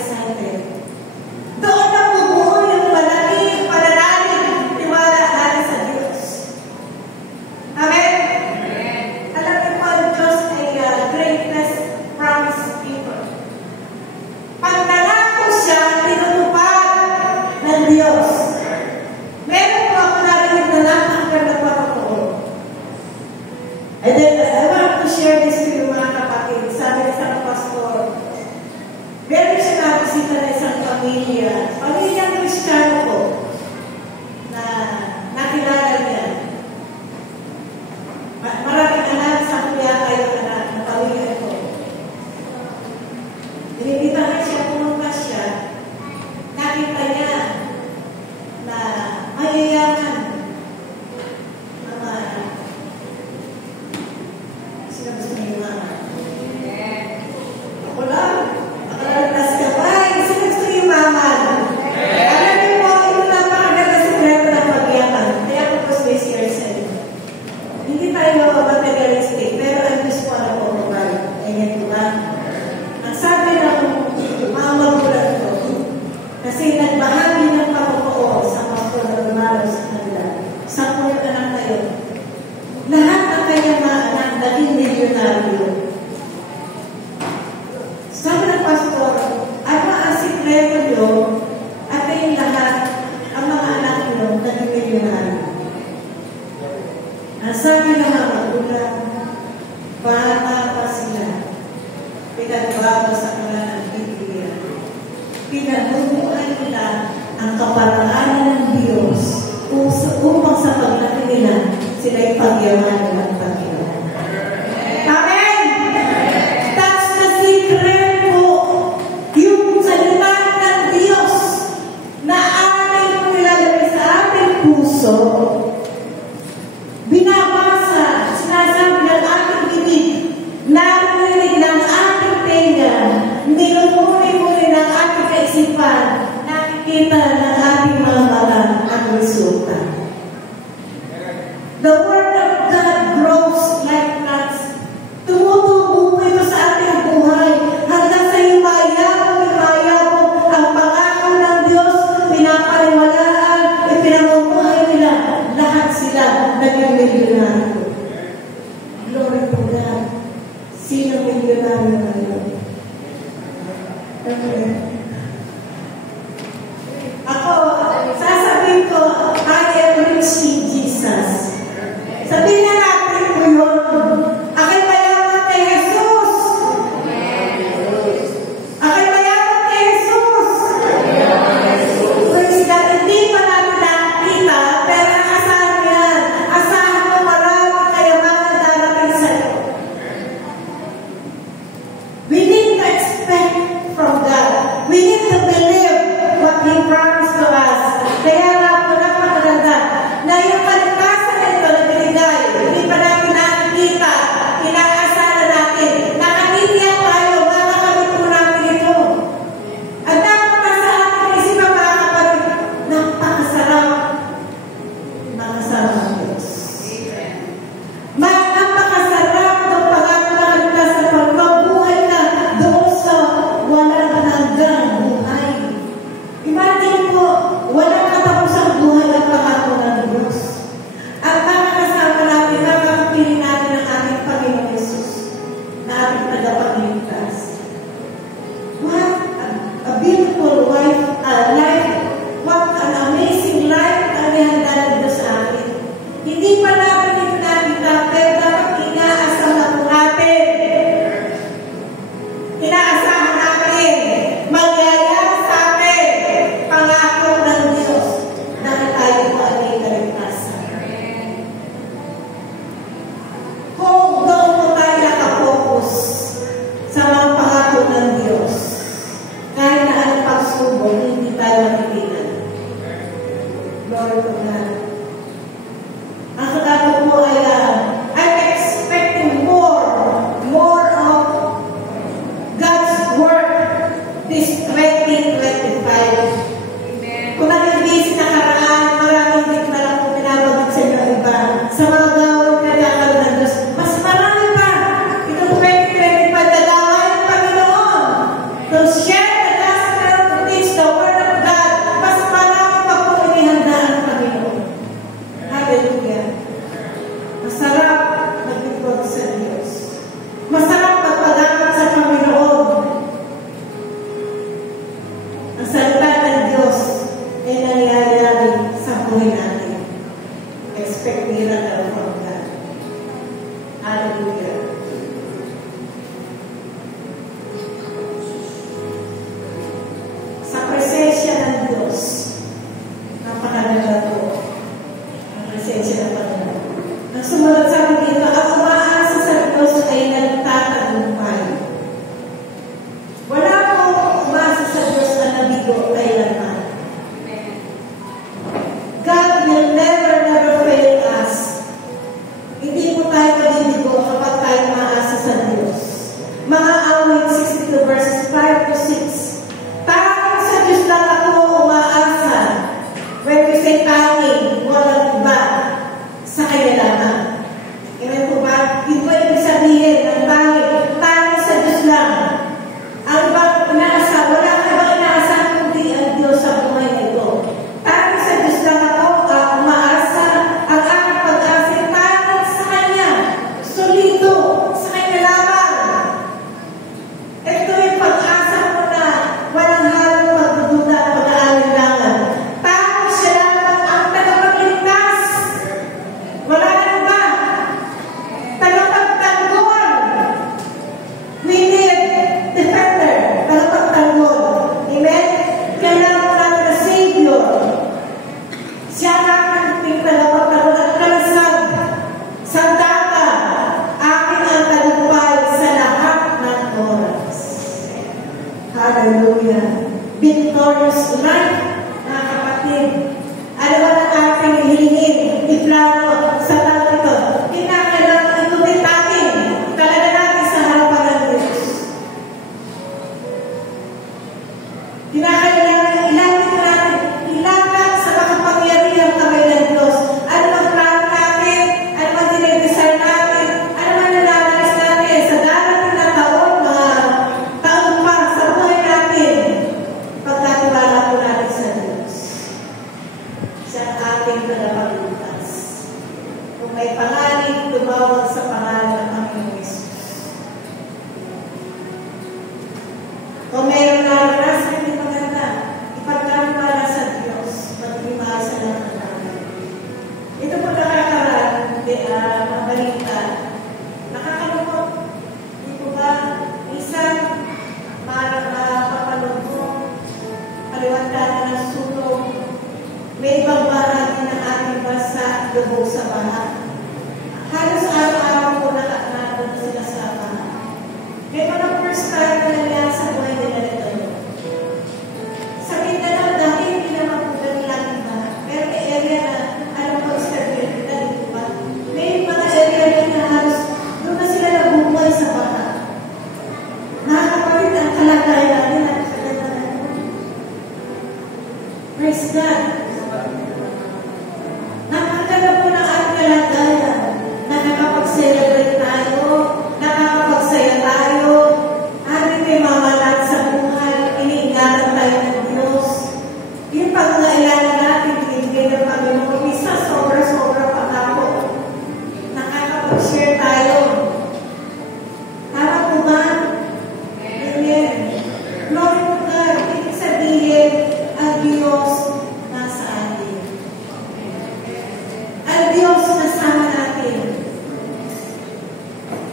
excited. Doon na bubuo yung malaking pananalig, tiwala natin sa Diyos. Amen? Alam niyo po, ang Diyos ay greatness promise keeper. Pag nangako siya, tinutupad ng Diyos. Meron po ako narinig na napakaganda pa ako. And then, I want to share this to you, mga kapatid. Sabi ng isang pastor, meron siya nabisita na isang pamilyang Kristiyano ko, na nakilala niya. Maraming anak, sa kuya kayo anak, na pamilya ko. Inibitahan siya, pumunta siya, nakita niya na mayayaman na mga anak. Sino gusto niyo yung mga? Ako lang. Akalalas ka ba? Sino gusto niyo yung mama? Alam niyo po, ito napakaganda sikreto ng pagyaman. Kaya ako po space yourself. Hindi tayo materialistic, pero ang Diyos po na po provide. Ganyan po ba? Ang sabi ng mga magulang ko, kasi nagbahagi ng pagkakoo sa mga pagkakalo sa kanila. Sa mga anak tayo, lahat ng kanyang mga anak naging milyonaryo. Sabi ng pastor, ano ang sikreto nyo at kayong lahat ang mga anak nyo naging milyonaryo? Ang sabi ng mga magulang, bata pa sila, pinagbago sa kanila ng Biblia. Pinabubuan nila ang kaparaanan ng Diyos upang sa paglaki nila sila'y pagyaman ng Panginoon. Amen! That's the secret po. Yung salita ng Diyos na ating nilalagay sa ating puso, binabasa, sinasabi ng ating bibig, narinig ng ating tenga, minumuni-muni ng ating kaisipan, nakikita ng ating mga mata ang resulta. The Word of God grows like nuts. Tumutubo po ito sa ating buhay hanggang sa imayabong ang pangako ng Diyos, pinapaniwalaan, ipinamumuhay nila. Lahat sila naging milyonaryo. Glory to God. Sino milyonaryo ngayon? Okay. Ako, sasabihin ko, I am rich in Jesus. Sabihin na natin po yun. Ako'y mayaman kay Jesus. Ako'y mayaman kay Jesus. Praise God. Hindi pa natin nakikita, pero ang asahan yan. Asahan mo maraming kayamanan darating sa'yo. We need to expect from God. We need to believe what He promised to us. Kaya nga po napakaganda na yung kaligtasan na ito na binigay, hindi pa natin nakikita, inaasahan natin, nakatitiyak tayo, makakamit po natin ito. At dapat na sa ating isipan, mga kapatid, napakasarap makasama ang Diyos. Napakasarap ng pagkakaligtas na pagkabuhay na doon sa walang hanggang buhay. Imagine po, walang katapusang buhay ang pangako ng Diyos. At makakasama natin, makakapili natin ang ating Panginoon Jesus na ating tagapagligtas. What a beautiful life. What an amazing life ang ihanda ng Diyos sa atin. Hindi pa natin ito nakita, pero dapat inaasahan po natin. Inaasahan natin. Magyayari sa atin pangako ng Diyos dahil tayo po ay may kaligtasan. Kung doon po tayo nakapokus sa mga pangako ng Diyos, kahit na ang pagsubok, hindi tayo makikinan. Glory to God. Ang sagot po ay, I'm expecting more of God's work this 2025. Kung nag-ibig na karaan, maraming hindi na lang po pinabagit sa inyo iba. Sa mga gawin kailangan ng Diyos, mas marami pa. Ito 2025 na gawin ng Panginoon. So share the gospel ang salita ng Diyos ay nangyayari sa buhay natin. Expect miracle from God. Hallelujah. Sa presensya ng Diyos, napakaganda po ang presensya ng Panginoon. Ang sumunod sabi dito, ang umaasa sa Diyos ay nagtatagumpay. Wala pong umaasa sa Diyos na nabigo kailanman. God will never fail us. Hindi po tayo mabibigo kapag tayo umaasa sa Diyos. Mga awit 62 verses 5 to 6. Tanging sa Diyos lang ako umaasa. When we say tanging, walang iba sa Kanya lamang. Amen po ba? Yun po ibig sabihin ng tanging sa Diyos lang. Ang ibang inaasa, wala ka ibang inaasa kundi ang Diyos sa buhay na ito. Tanging sa Diyos lang ako umaasa. Ang aking pag-asa ay tanging sa Kanya. Solido sa Kanya lamang. Ito yung pag-asa mo na walang halong pagdududa at pag-aalinlangan. Tanging siya lamang ang tagapagligtas. Wala na iba. Tagapagtanggol. We need defender. Tagapagtanggol. Amen? Kailangan mo natin na Savior. Siya naman ating tagapagtanggol at kalasag. Sandata. Akin ang tagumpay sa lahat ng oras. Hallelujah. Victorious life, mga kapatid. Ano ba ang ating hilingin, iplano sa taon ito? Kinakailangan ituloy natin, talaga natin sa harapan ng Diyos. Kinakailangan ilapit natin, ilapit sa makapangyarihang kamay ng Diyos. Ano ang plano natin? Ano ang dinidesire natin? Ano ang nananalis natin sa darating na taon, mga taon pa sa buhay natin? Pagkatiwala po natin sa Diyos. Siya ang ating tagapagligtas. Kung may pangalan, tumawag sa pangalan ng Panginoong Yesus. Kung mayroon naranasan, hindi maganda, ipagkatiwala sa Diyos, magtimahal sa lahat ng namin. Ito po nakakaraan, mabalita. Nakakalungkot. Hindi po ba, minsan, parang mapapanood mo, paliwantanan ng sulong, may ibang bahagi ng ating bansa at lubog sa baha. Halos araw-araw po nakakanood sila sa baha. May mga first time na nangyari sa buhay nila nito. Sa Mindanao, dahil hindi naman po ganyan baha. Pero may area na, alam ko, stability na dito ba? May mga area na halos, doon na sila nabubuhay sa baha. Nakakapagod ang kalagayan natin at kaganda na ito. Praise God. Nakakaganda po ng ating kalagayan. Nakakapag-celebrate tayo. Nakakapagsaya tayo. Ating may mamalat sa buhay. Iniingatan tayo ng Diyos. Yung pag-ngailangan natin, binigay ng Panginoon. Isa, sobra-sobra pa ako. Nakakapag-share tayo. Tama po ba? Amen. Glory to God. Ibig sabihin, ang Diyos nasa atin. Ang Diyos nasama natin.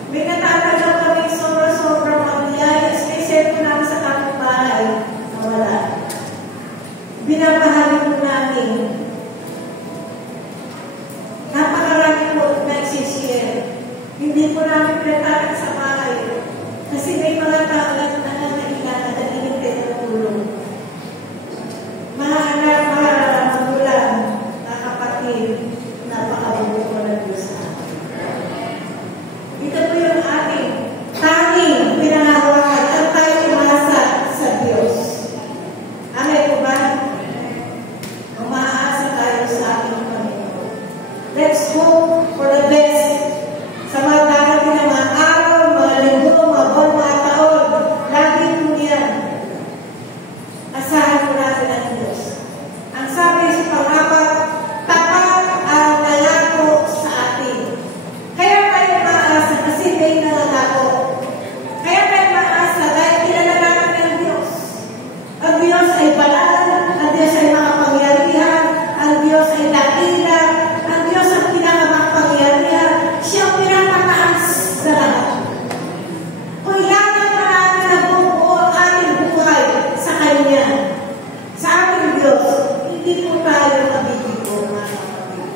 May natatagaw kami sobra-sobra magbiyaya. Special po namin sa kapitbahay na wala. Binabahagi po namin. Napakarami po nagsishare. Hindi po namin pinatagak sa bahay. Kasi may mga tao lang na nangangailangan na hinintay ng tulong. Mga anak, mga magulang, na kapatid, napakabuti po ng Diyos sa atin. Ito po yung ating tanging pinangahawakan at tayo umasa sa Diyos. Amen po ba? Umaasa tayo sa ating Panginoon. Let's hope for the best sa mga darating na mga araw niya. Sa ating Diyos, hindi po tayo mabibigo, mga kapatid.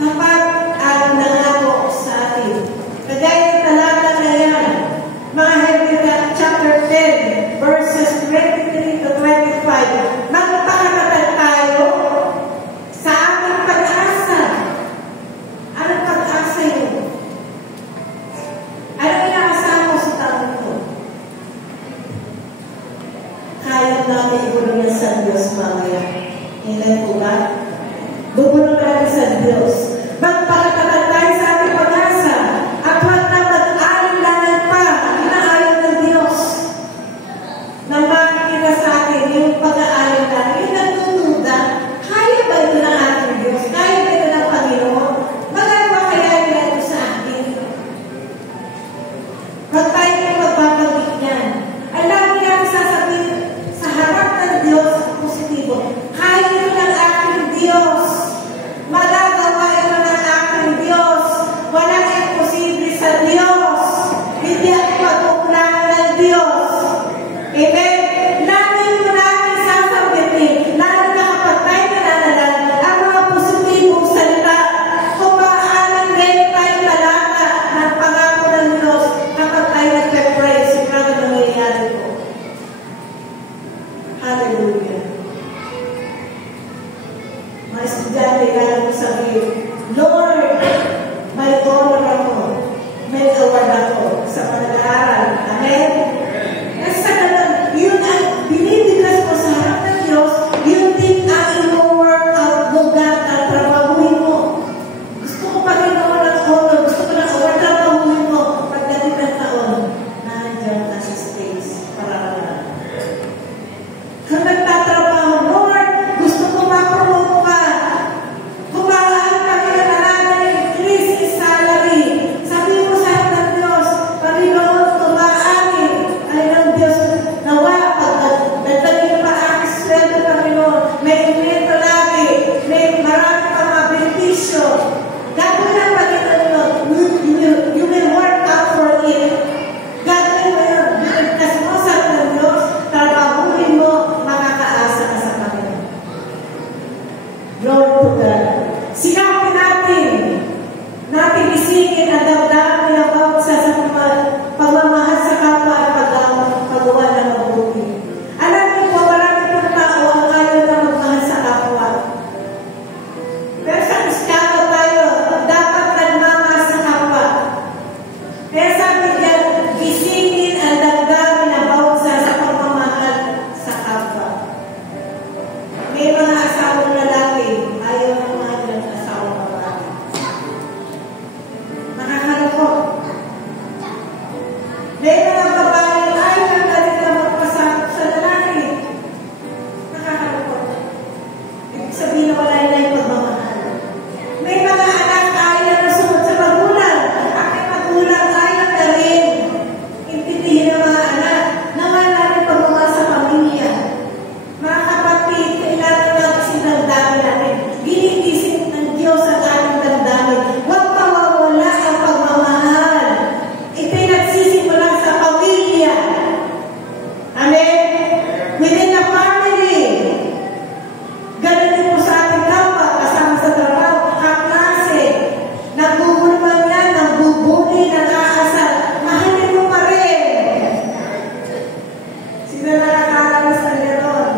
Tapat ang nangako sa atin. Kagaya ng talata na yan, mga Hebrew chapter 10, verses 23 to 25, magpakatagal tayo sa ating pag-asa. Anong pag-asa yun? Anong inaasama mo sa taon ko? Kaya natin ibulong yan sa Diyos mamaya. Hindi po ba? Bubulong natin sa Diyos. Magpakatagal tayo sa ating pag-asa at huwag na mag-alinlangan pa inaayon ng Diyos na makikita sa atin yung pag-aalinlangan. Yung nagtutuda, kaya ba ito ng ating Diyos? Kaya ba ito ng Panginoon? Magagawa kaya nila ito sa atin? Huwag tayo na magbabalik niyan. Ang lagi natin sasabihin sa harap ng Diyos positibo, kaya ito ng ating Diyos. Magagawa ito ng ating Diyos. Walang imposible sa Diyos. Hindi ako pag-uulangan ng Diyos. Amen? Lagi mo natin sasabihin, lalo na kapag tayo nananalan, ang mga positibong salita, kung maaaring ngayon tayo talata ng pangako ng Diyos kapag tayo nagpe-pray, sigurado nangyayari po. Hallelujah. Mga estudyante, lalo mo sabihin, Lord, may honor ako, may award ako sa pag-aaral. Amen? Kasi sa ganun, yun ang binibiglas mo sa harap ng Diyos, yun din ang i-work out mo ang trabahuin mo. Gusto ko pa rin ako ng honor, gusto ko ng award trabahuin mo. Pagdating ng taon, nandiyan na sa stage para wala. Kung nagtatrabaho, Lord, gusto ko ma-promote ka. Kumaan ka kaya nalang increase in salary. Sabi mo sa harap ng Diyos, Panginoon, kumaan ay ng Diyos nawa. Pagdagdagin pa ang sweldo, Panginoon. May aumento lagi. May marami pa mga benepisyo. Gagawin ang Panginoon, you will work out for it. Gagawin mo yun. Binigkas mo sa harap ng Diyos, trabahuin mo, makakaasa ka sa Panginoon. Lord to God. Sikapin natin isingin ang damdamin na bawat sa pagmamahal sa kapwa at paggawa ng mabuti. Alam niyo po, marami pong tao ang ayaw na magmahal sa kapwa. Pero sa Kristiyano tayo, dapat nagmamahal sa kapwa. Kaya sabi niya, isingin ang damdamin na bawat sa pagmamahal sa kapwa. May mga asawang lalaki, ayaw ng mga asawang babae. Nakakalungkot. May mga babae, ayaw ng galit na magpasakot sa lalaki. Nakakalungkot. Ibig sabihin na wala nila yung pagmamahal. May mga anak, ayaw na sumunod sa magulang. Ang may magulang, ayaw na rin intindihin ng mga anak na wala rin pagmamahal sa pamilya. Mga kapatid, kailangan natin sinagdami natin. Ginigising ng Diyos ang ating damdamin. Huwag mawawala ang pagmamahal. Ito'y nagsisimula sa pamilya. Amen? Within the family. Ganun din po sa ating kapwa, kasama sa trabaho, kaklase. Nagbubulman yan, nagbubuli, nag-aasal. Mahalin mo pa rin. Sino nakakaranas ng gano'n?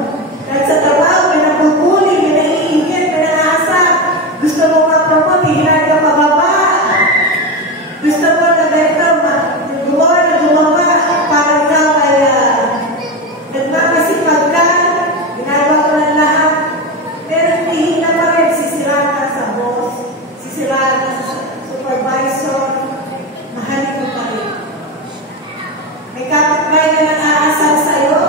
Kahit sa trabaho, may nagbubuli, may naiingit, may nag-aasal. Gusto mo ma-promote, hinag ka pababa. Gusto mo na ganito, gumawa, para ikaw ay nagmapasipag ka, ginagawa ko ng lahat. Pero hindi na pa rin, sisiraan ka sa boss, sisiraan ka sa supervisor, mahalin mo pa rin. May kapitbahay na nag-aasal sa'yo,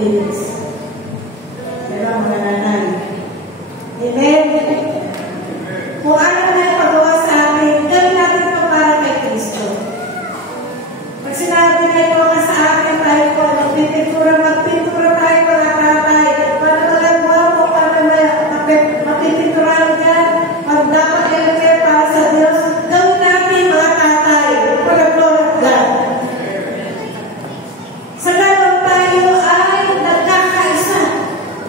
maglilinis. Pero mga nanay. Amen? Kung ano na ipagawa sa atin, gawin natin ito para kay Kristo. Pag sinabi na ito nga sa akin, tayo po, magpipintura tayo mga tatay. Para mga buwan mo, para mapipintura dyan, pag dapat ilagay para sa Diyos, gawin natin mga tatay, para glory of God. Sa ganon tayo ay nagkakaisa.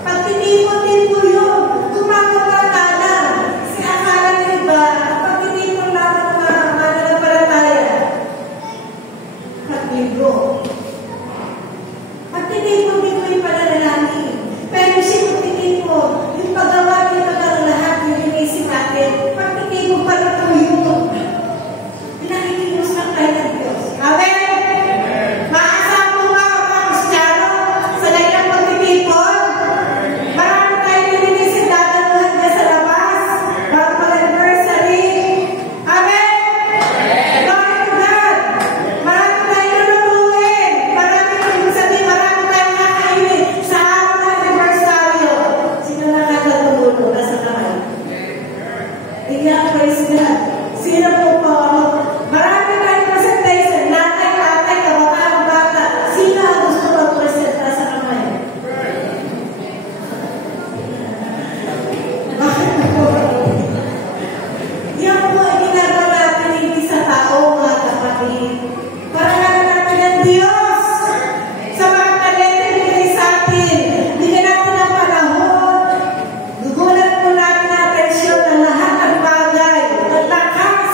Pag tinipon-tin po yun, gumagawa ka lang. Kasi akala ng iba, pag tinipon lang ang mga mananampalataya, pagligo. Pag tinipon din mo yung pananalangin. Pero sino tinipon? Yung paggawa nito ng lahat, yung inisip natin, pag tinipon pa na po yun. Pinakikilos lang tayo ng Diyos. Amen? Maasam po mga Kristiyano sa dahilang pagtitipon. Marami tayo nilinisip dadaluhan niya sa labas. Bago mag-anniversary. Amen? Glory to God. Marami tayo lulutuin. Marami tayong kakainin sa araw ng anniversaryo. Sino nakakatulog? Nasa kamay. Iyak, praise God. Sino po? Marami tayong presentation. Nanay, tatay, kabataan, bata. Sino ang gusto mag-presenta sa kamay? Bakit po? Yan po ay ginagawa natin hindi sa tao, mga kapatid. Para natin ng Diyos. Sa mga talente binigay sa atin. Bigyan natin ng panahon. Gugulat po natin ang atensyon ng lahat ng bagay. Ang lakas,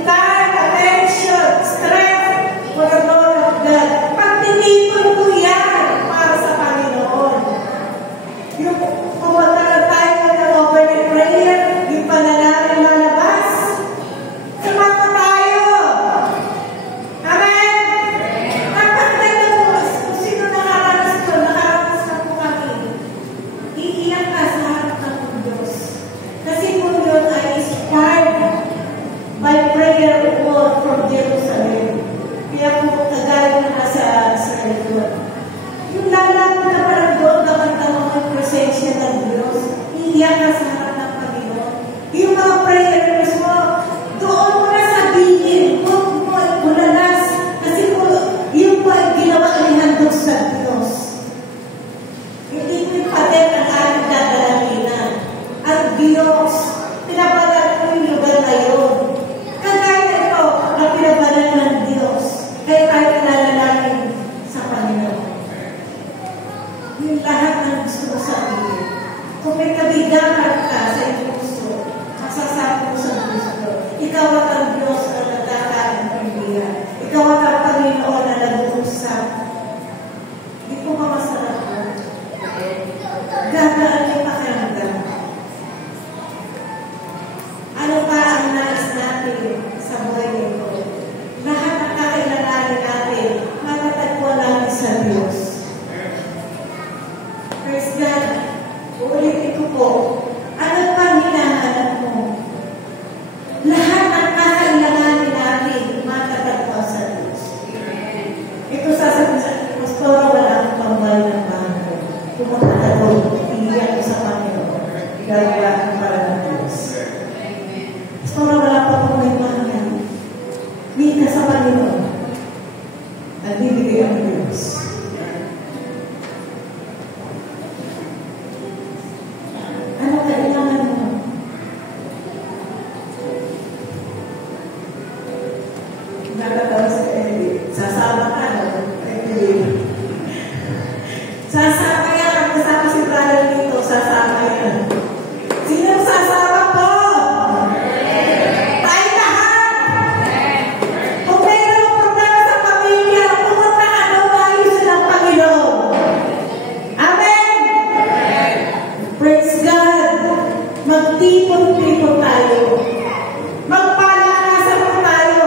time, attention, strength, for the Lord of God. Pag tinipon po yan para sa Panginoon. Yung pumunta na tayo ng overnight prayer, yung panalangin malabas, sumama tayo. Amen? Kapag kung sino nakaranas ko, nakaranas na po kami, iiyak ka sa harap ng Diyos. Kasi po yun ay inspired by prayer word from Jerusalem. Kaya po kagaya na nasa Israel. Yung lalapit na parang doon kapag ang presensya ng Diyos, iiyak ka sa harap ng Panginoon. Yung mga prayers mo, doon mo na sabihin, huwag mo ulalas. Kasi po, yung po ay ginawa ni handog sa Diyos. Hindi ko ipatin ang ating dadalaginan. Ang Diyos, pinabalat ko yung lugar na yun. Kagaya ito, ang pinabalat ng Diyos. Kaya tayo nalalangin sa Panginoon. Yung lahat ng gusto mo sabihin. Kung may kabigaman ka sa iyong gusto, masasabi mo sa gusto. Ikaw at ang Diyos na nagkakaroon ng pamilya. Ikaw at ang Panginoon na nag-uusap. Hindi po ba masarap po? Gagaan yung pakiramdam. Ano pa ang nais natin sa buhay nito? Lahat ng kakailanganin natin, matatagpuan natin sa Diyos. Praise God. Uulitin ko po. Ano pa ang hinahanap mo? Lahat ng kakailanganin natin, matatagpuan sa Diyos. Ito sasabihin sa Pastora, wala akong pambay ng bahay. Pumunta ka doon, iiyak ko sa Panginoon. Gagawa ko para ng Diyos. Pastora, wala pa po may pangyan. Hindi ka sa Panginoon. Nagbibigay ang Diyos. Ano kailangan mo? Nagkatawa sa Eli. Sasama ka, no? Eli. Sasama yan. Ang kasama si Brian dito, sasama yan. Sino sasama po? Tayo lahat! Kung mayroong problema sa pamilya, pumunta ka doon, ayos ng Panginoon. Amen! Praise God! Magtipon-tipon tayo. Magpalakasan po tayo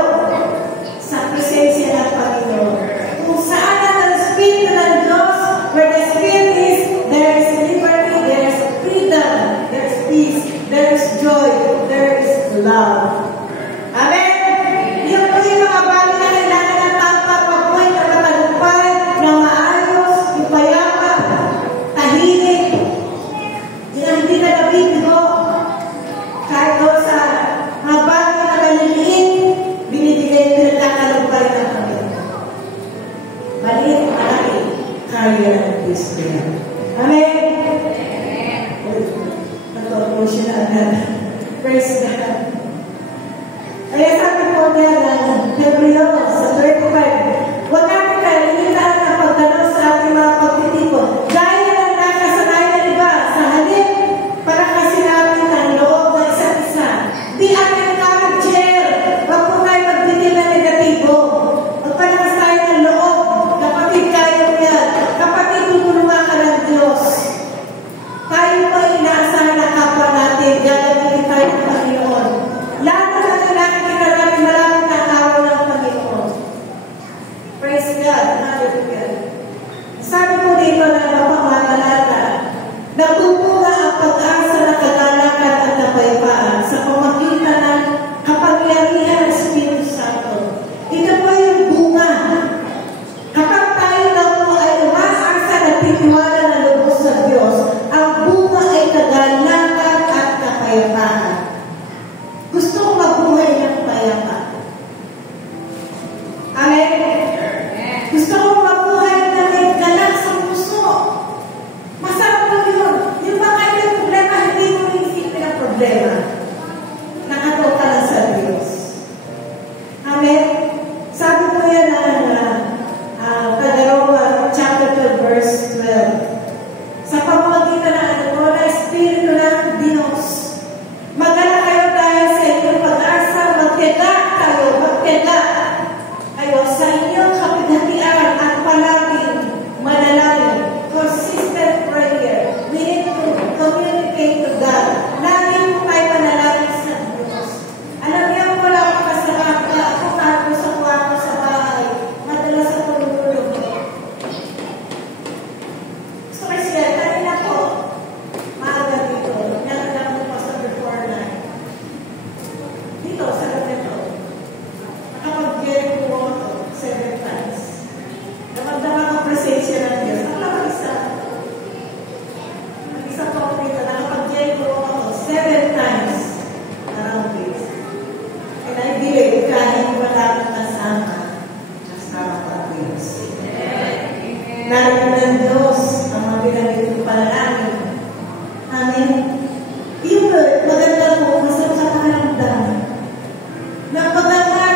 sa presensya ng Panginoon. Kung saan ang Espiritu ng Diyos, where the Spirit is, there is liberty, there is freedom, there is peace, there is joy, there is love. Amen? Yan po yung mga bagay na kailangan ng tao para mabuhay na matagumpay, na maayos, yung payapa, Praise God. Kaya sabi po niya ng Hebreo sa 35, huwag natin kalilitan na pagdalo sa ating mga pagtitipon. Dahil ang nakasanayan iba sa halip para kasi natin ang loob ng isa't isa. Di atin encourager, wag po tayo magbitin na negatibo. Magpalakas tayo ng loob. Kapatid, kaya mo yan. Kapatid, tutulungan ka ng Diyos. Tayo po inaasahan na kapwa natin. Gagawin tayo ng Panginoon. Lalo na nakikita natin maraming na araw ng Panginoon. Praise God. Hallelujah. Sabi po dito na napamatalata, nagbubunga ang pag-asa ng kagalakan at kapayapaan sa pamagitan ng kapangyarihan ng Espiritu Santo. Ito po yung bunga. Kapag tayo na po ay umaasa na titiwala na lubos sa Diyos, ang bunga ay kagalakan at kapayapaan. Gusto ko mabuhay ng payapa. Amen? Gusto ko mabuhay na may galak sa puso. Masarap po yun. Yung mga yung problema, hindi mo isipin ang problema. Nakataw ka lang sa Diyos. Amen? Sabi ko yan Kagalawa, chapter 12, verse 12. Sa pamamagitan ng na Espiritu ng Diyos, magala kayo dahil sa inyong pag-asa, magtiyaga kayo sa inyong kapighatian at palaging manalangin. Consistent prayer. We need to communicate to God. Laging po tayo manalangin sa Diyos. Alam niyo, wala akong kasalanan. Ako tago sa kwarto sa bahay. Madalas sa tulog-tulog. Gusto ko siya, kanina po, maaga dito. Nalagyan ko pa sa before night. Dito, sa ganito. Nakapag-get ko 7 times. Napagdama ko presensya ng Diyos. Ako lang mag-isa. Mag-isa po ako dito. Nakapag-get ko 7 times. Around this. And I believe kahit wala akong kasama pa ang Diyos. Narinig ng Diyos ang mga binanggit ko panalangin. Amen. Yung maganda po, masarap sa pakiramdam. Napagdaman,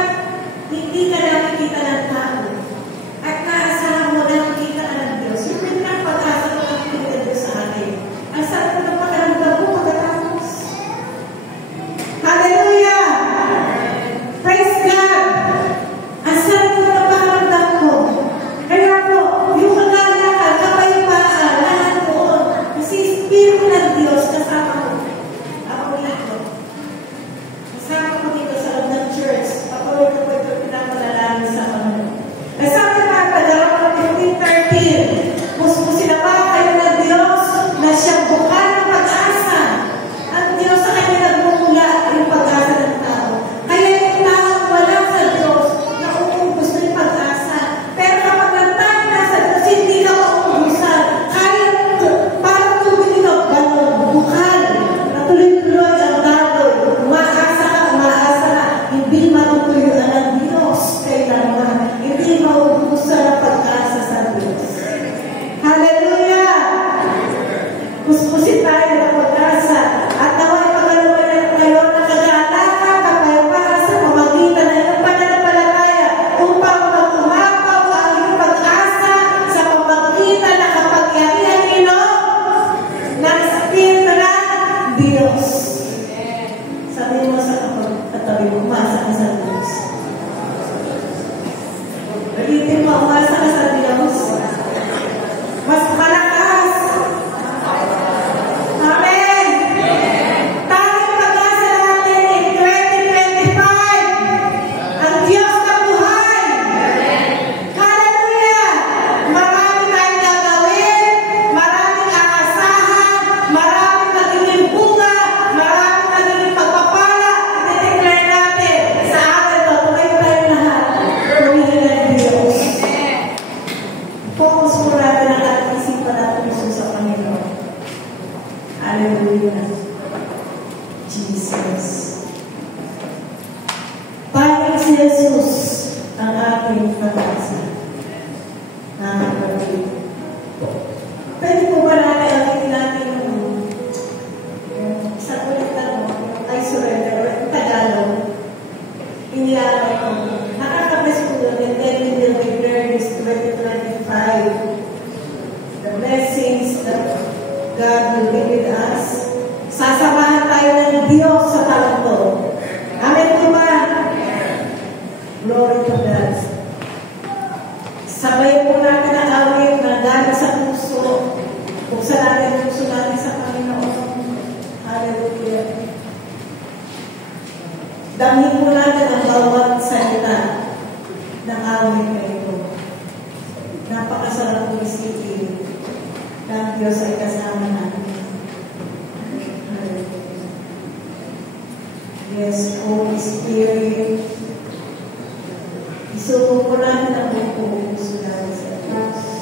hindi ka nakikita ng tao. At naasahan mo nakikita ka ng Diyos. Yung pinapag-asa mo nakikita ng Diyos sa akin. Ang sarap ko ng pakiramdam mo pagkatapos. Hallelujah! Praise God! Ang sarap ko ng pakiramdam ko. Kaya po, yung kagalakan, kapayapaan, lahat doon. Kasi Espiritu ng Diyos kasama ko. Ako dito. Kasama ko dito sa loob ng church. Patuloy ko po ito pinapalalangin sa Panginoon. Sabi na Kagalawa 15:13, musmusin na ba kayo ng Diyos na siyang bukal ng pag-asa? Ang Diyos sa kanya nagmumula yung pag-asa ng tao. Kaya yung tao wala sa Diyos na uubos na yung pag-asa. Pero kapag nagtayo na sa Diyos, hindi ka mauubusan. Kahit parang tubig ito, bukal. Natuloy-tuloy ang daloy. Umaasa ka. Hindi matutuyuan ng Diyos kailanman. Hindi mauubusan ang pag-asa sa Diyos. Hallelujah! Puspusin tayo ng pag-asa at naway pagalawanan kayo na kagalakan, kapayapaan sa pamagitan ng iyong pananampalataya upang mag-umapaw ang iyong pag-asa sa pamagitan ng kapangyarihan nilo ng Espiritu ng Diyos. Sabi mo sa katabi mo, umasa ka sa Diyos. Ulitin mo, umasa ka sa Diyos. Mas malakas. Amen! Tanging pag-asa natin in 2025. Ang Diyos na buhay. Hallelujah! Maraming tayong gagawin, maraming aasahan, maraming magiging bunga, maraming magiging pagpapala. I-declare natin sa atin to, tumayo tayo lahat. Pumili ng Diyos. Focus po natin ang ating isipan natin sa Panginoon. Hallelujah. Jesus. Panginoon si Jesus ang ating pag-asa. Pwede po ba natin natin yung sa ulit na mo, yung isolation Damhin mo natin ang bawat salita ng awit na ito. Napakasarap ng isipin na ang Diyos ay kasama natin. Yes, Holy Spirit. Isuko mo natin ang buong puso natin sa Diyos.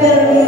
Beverly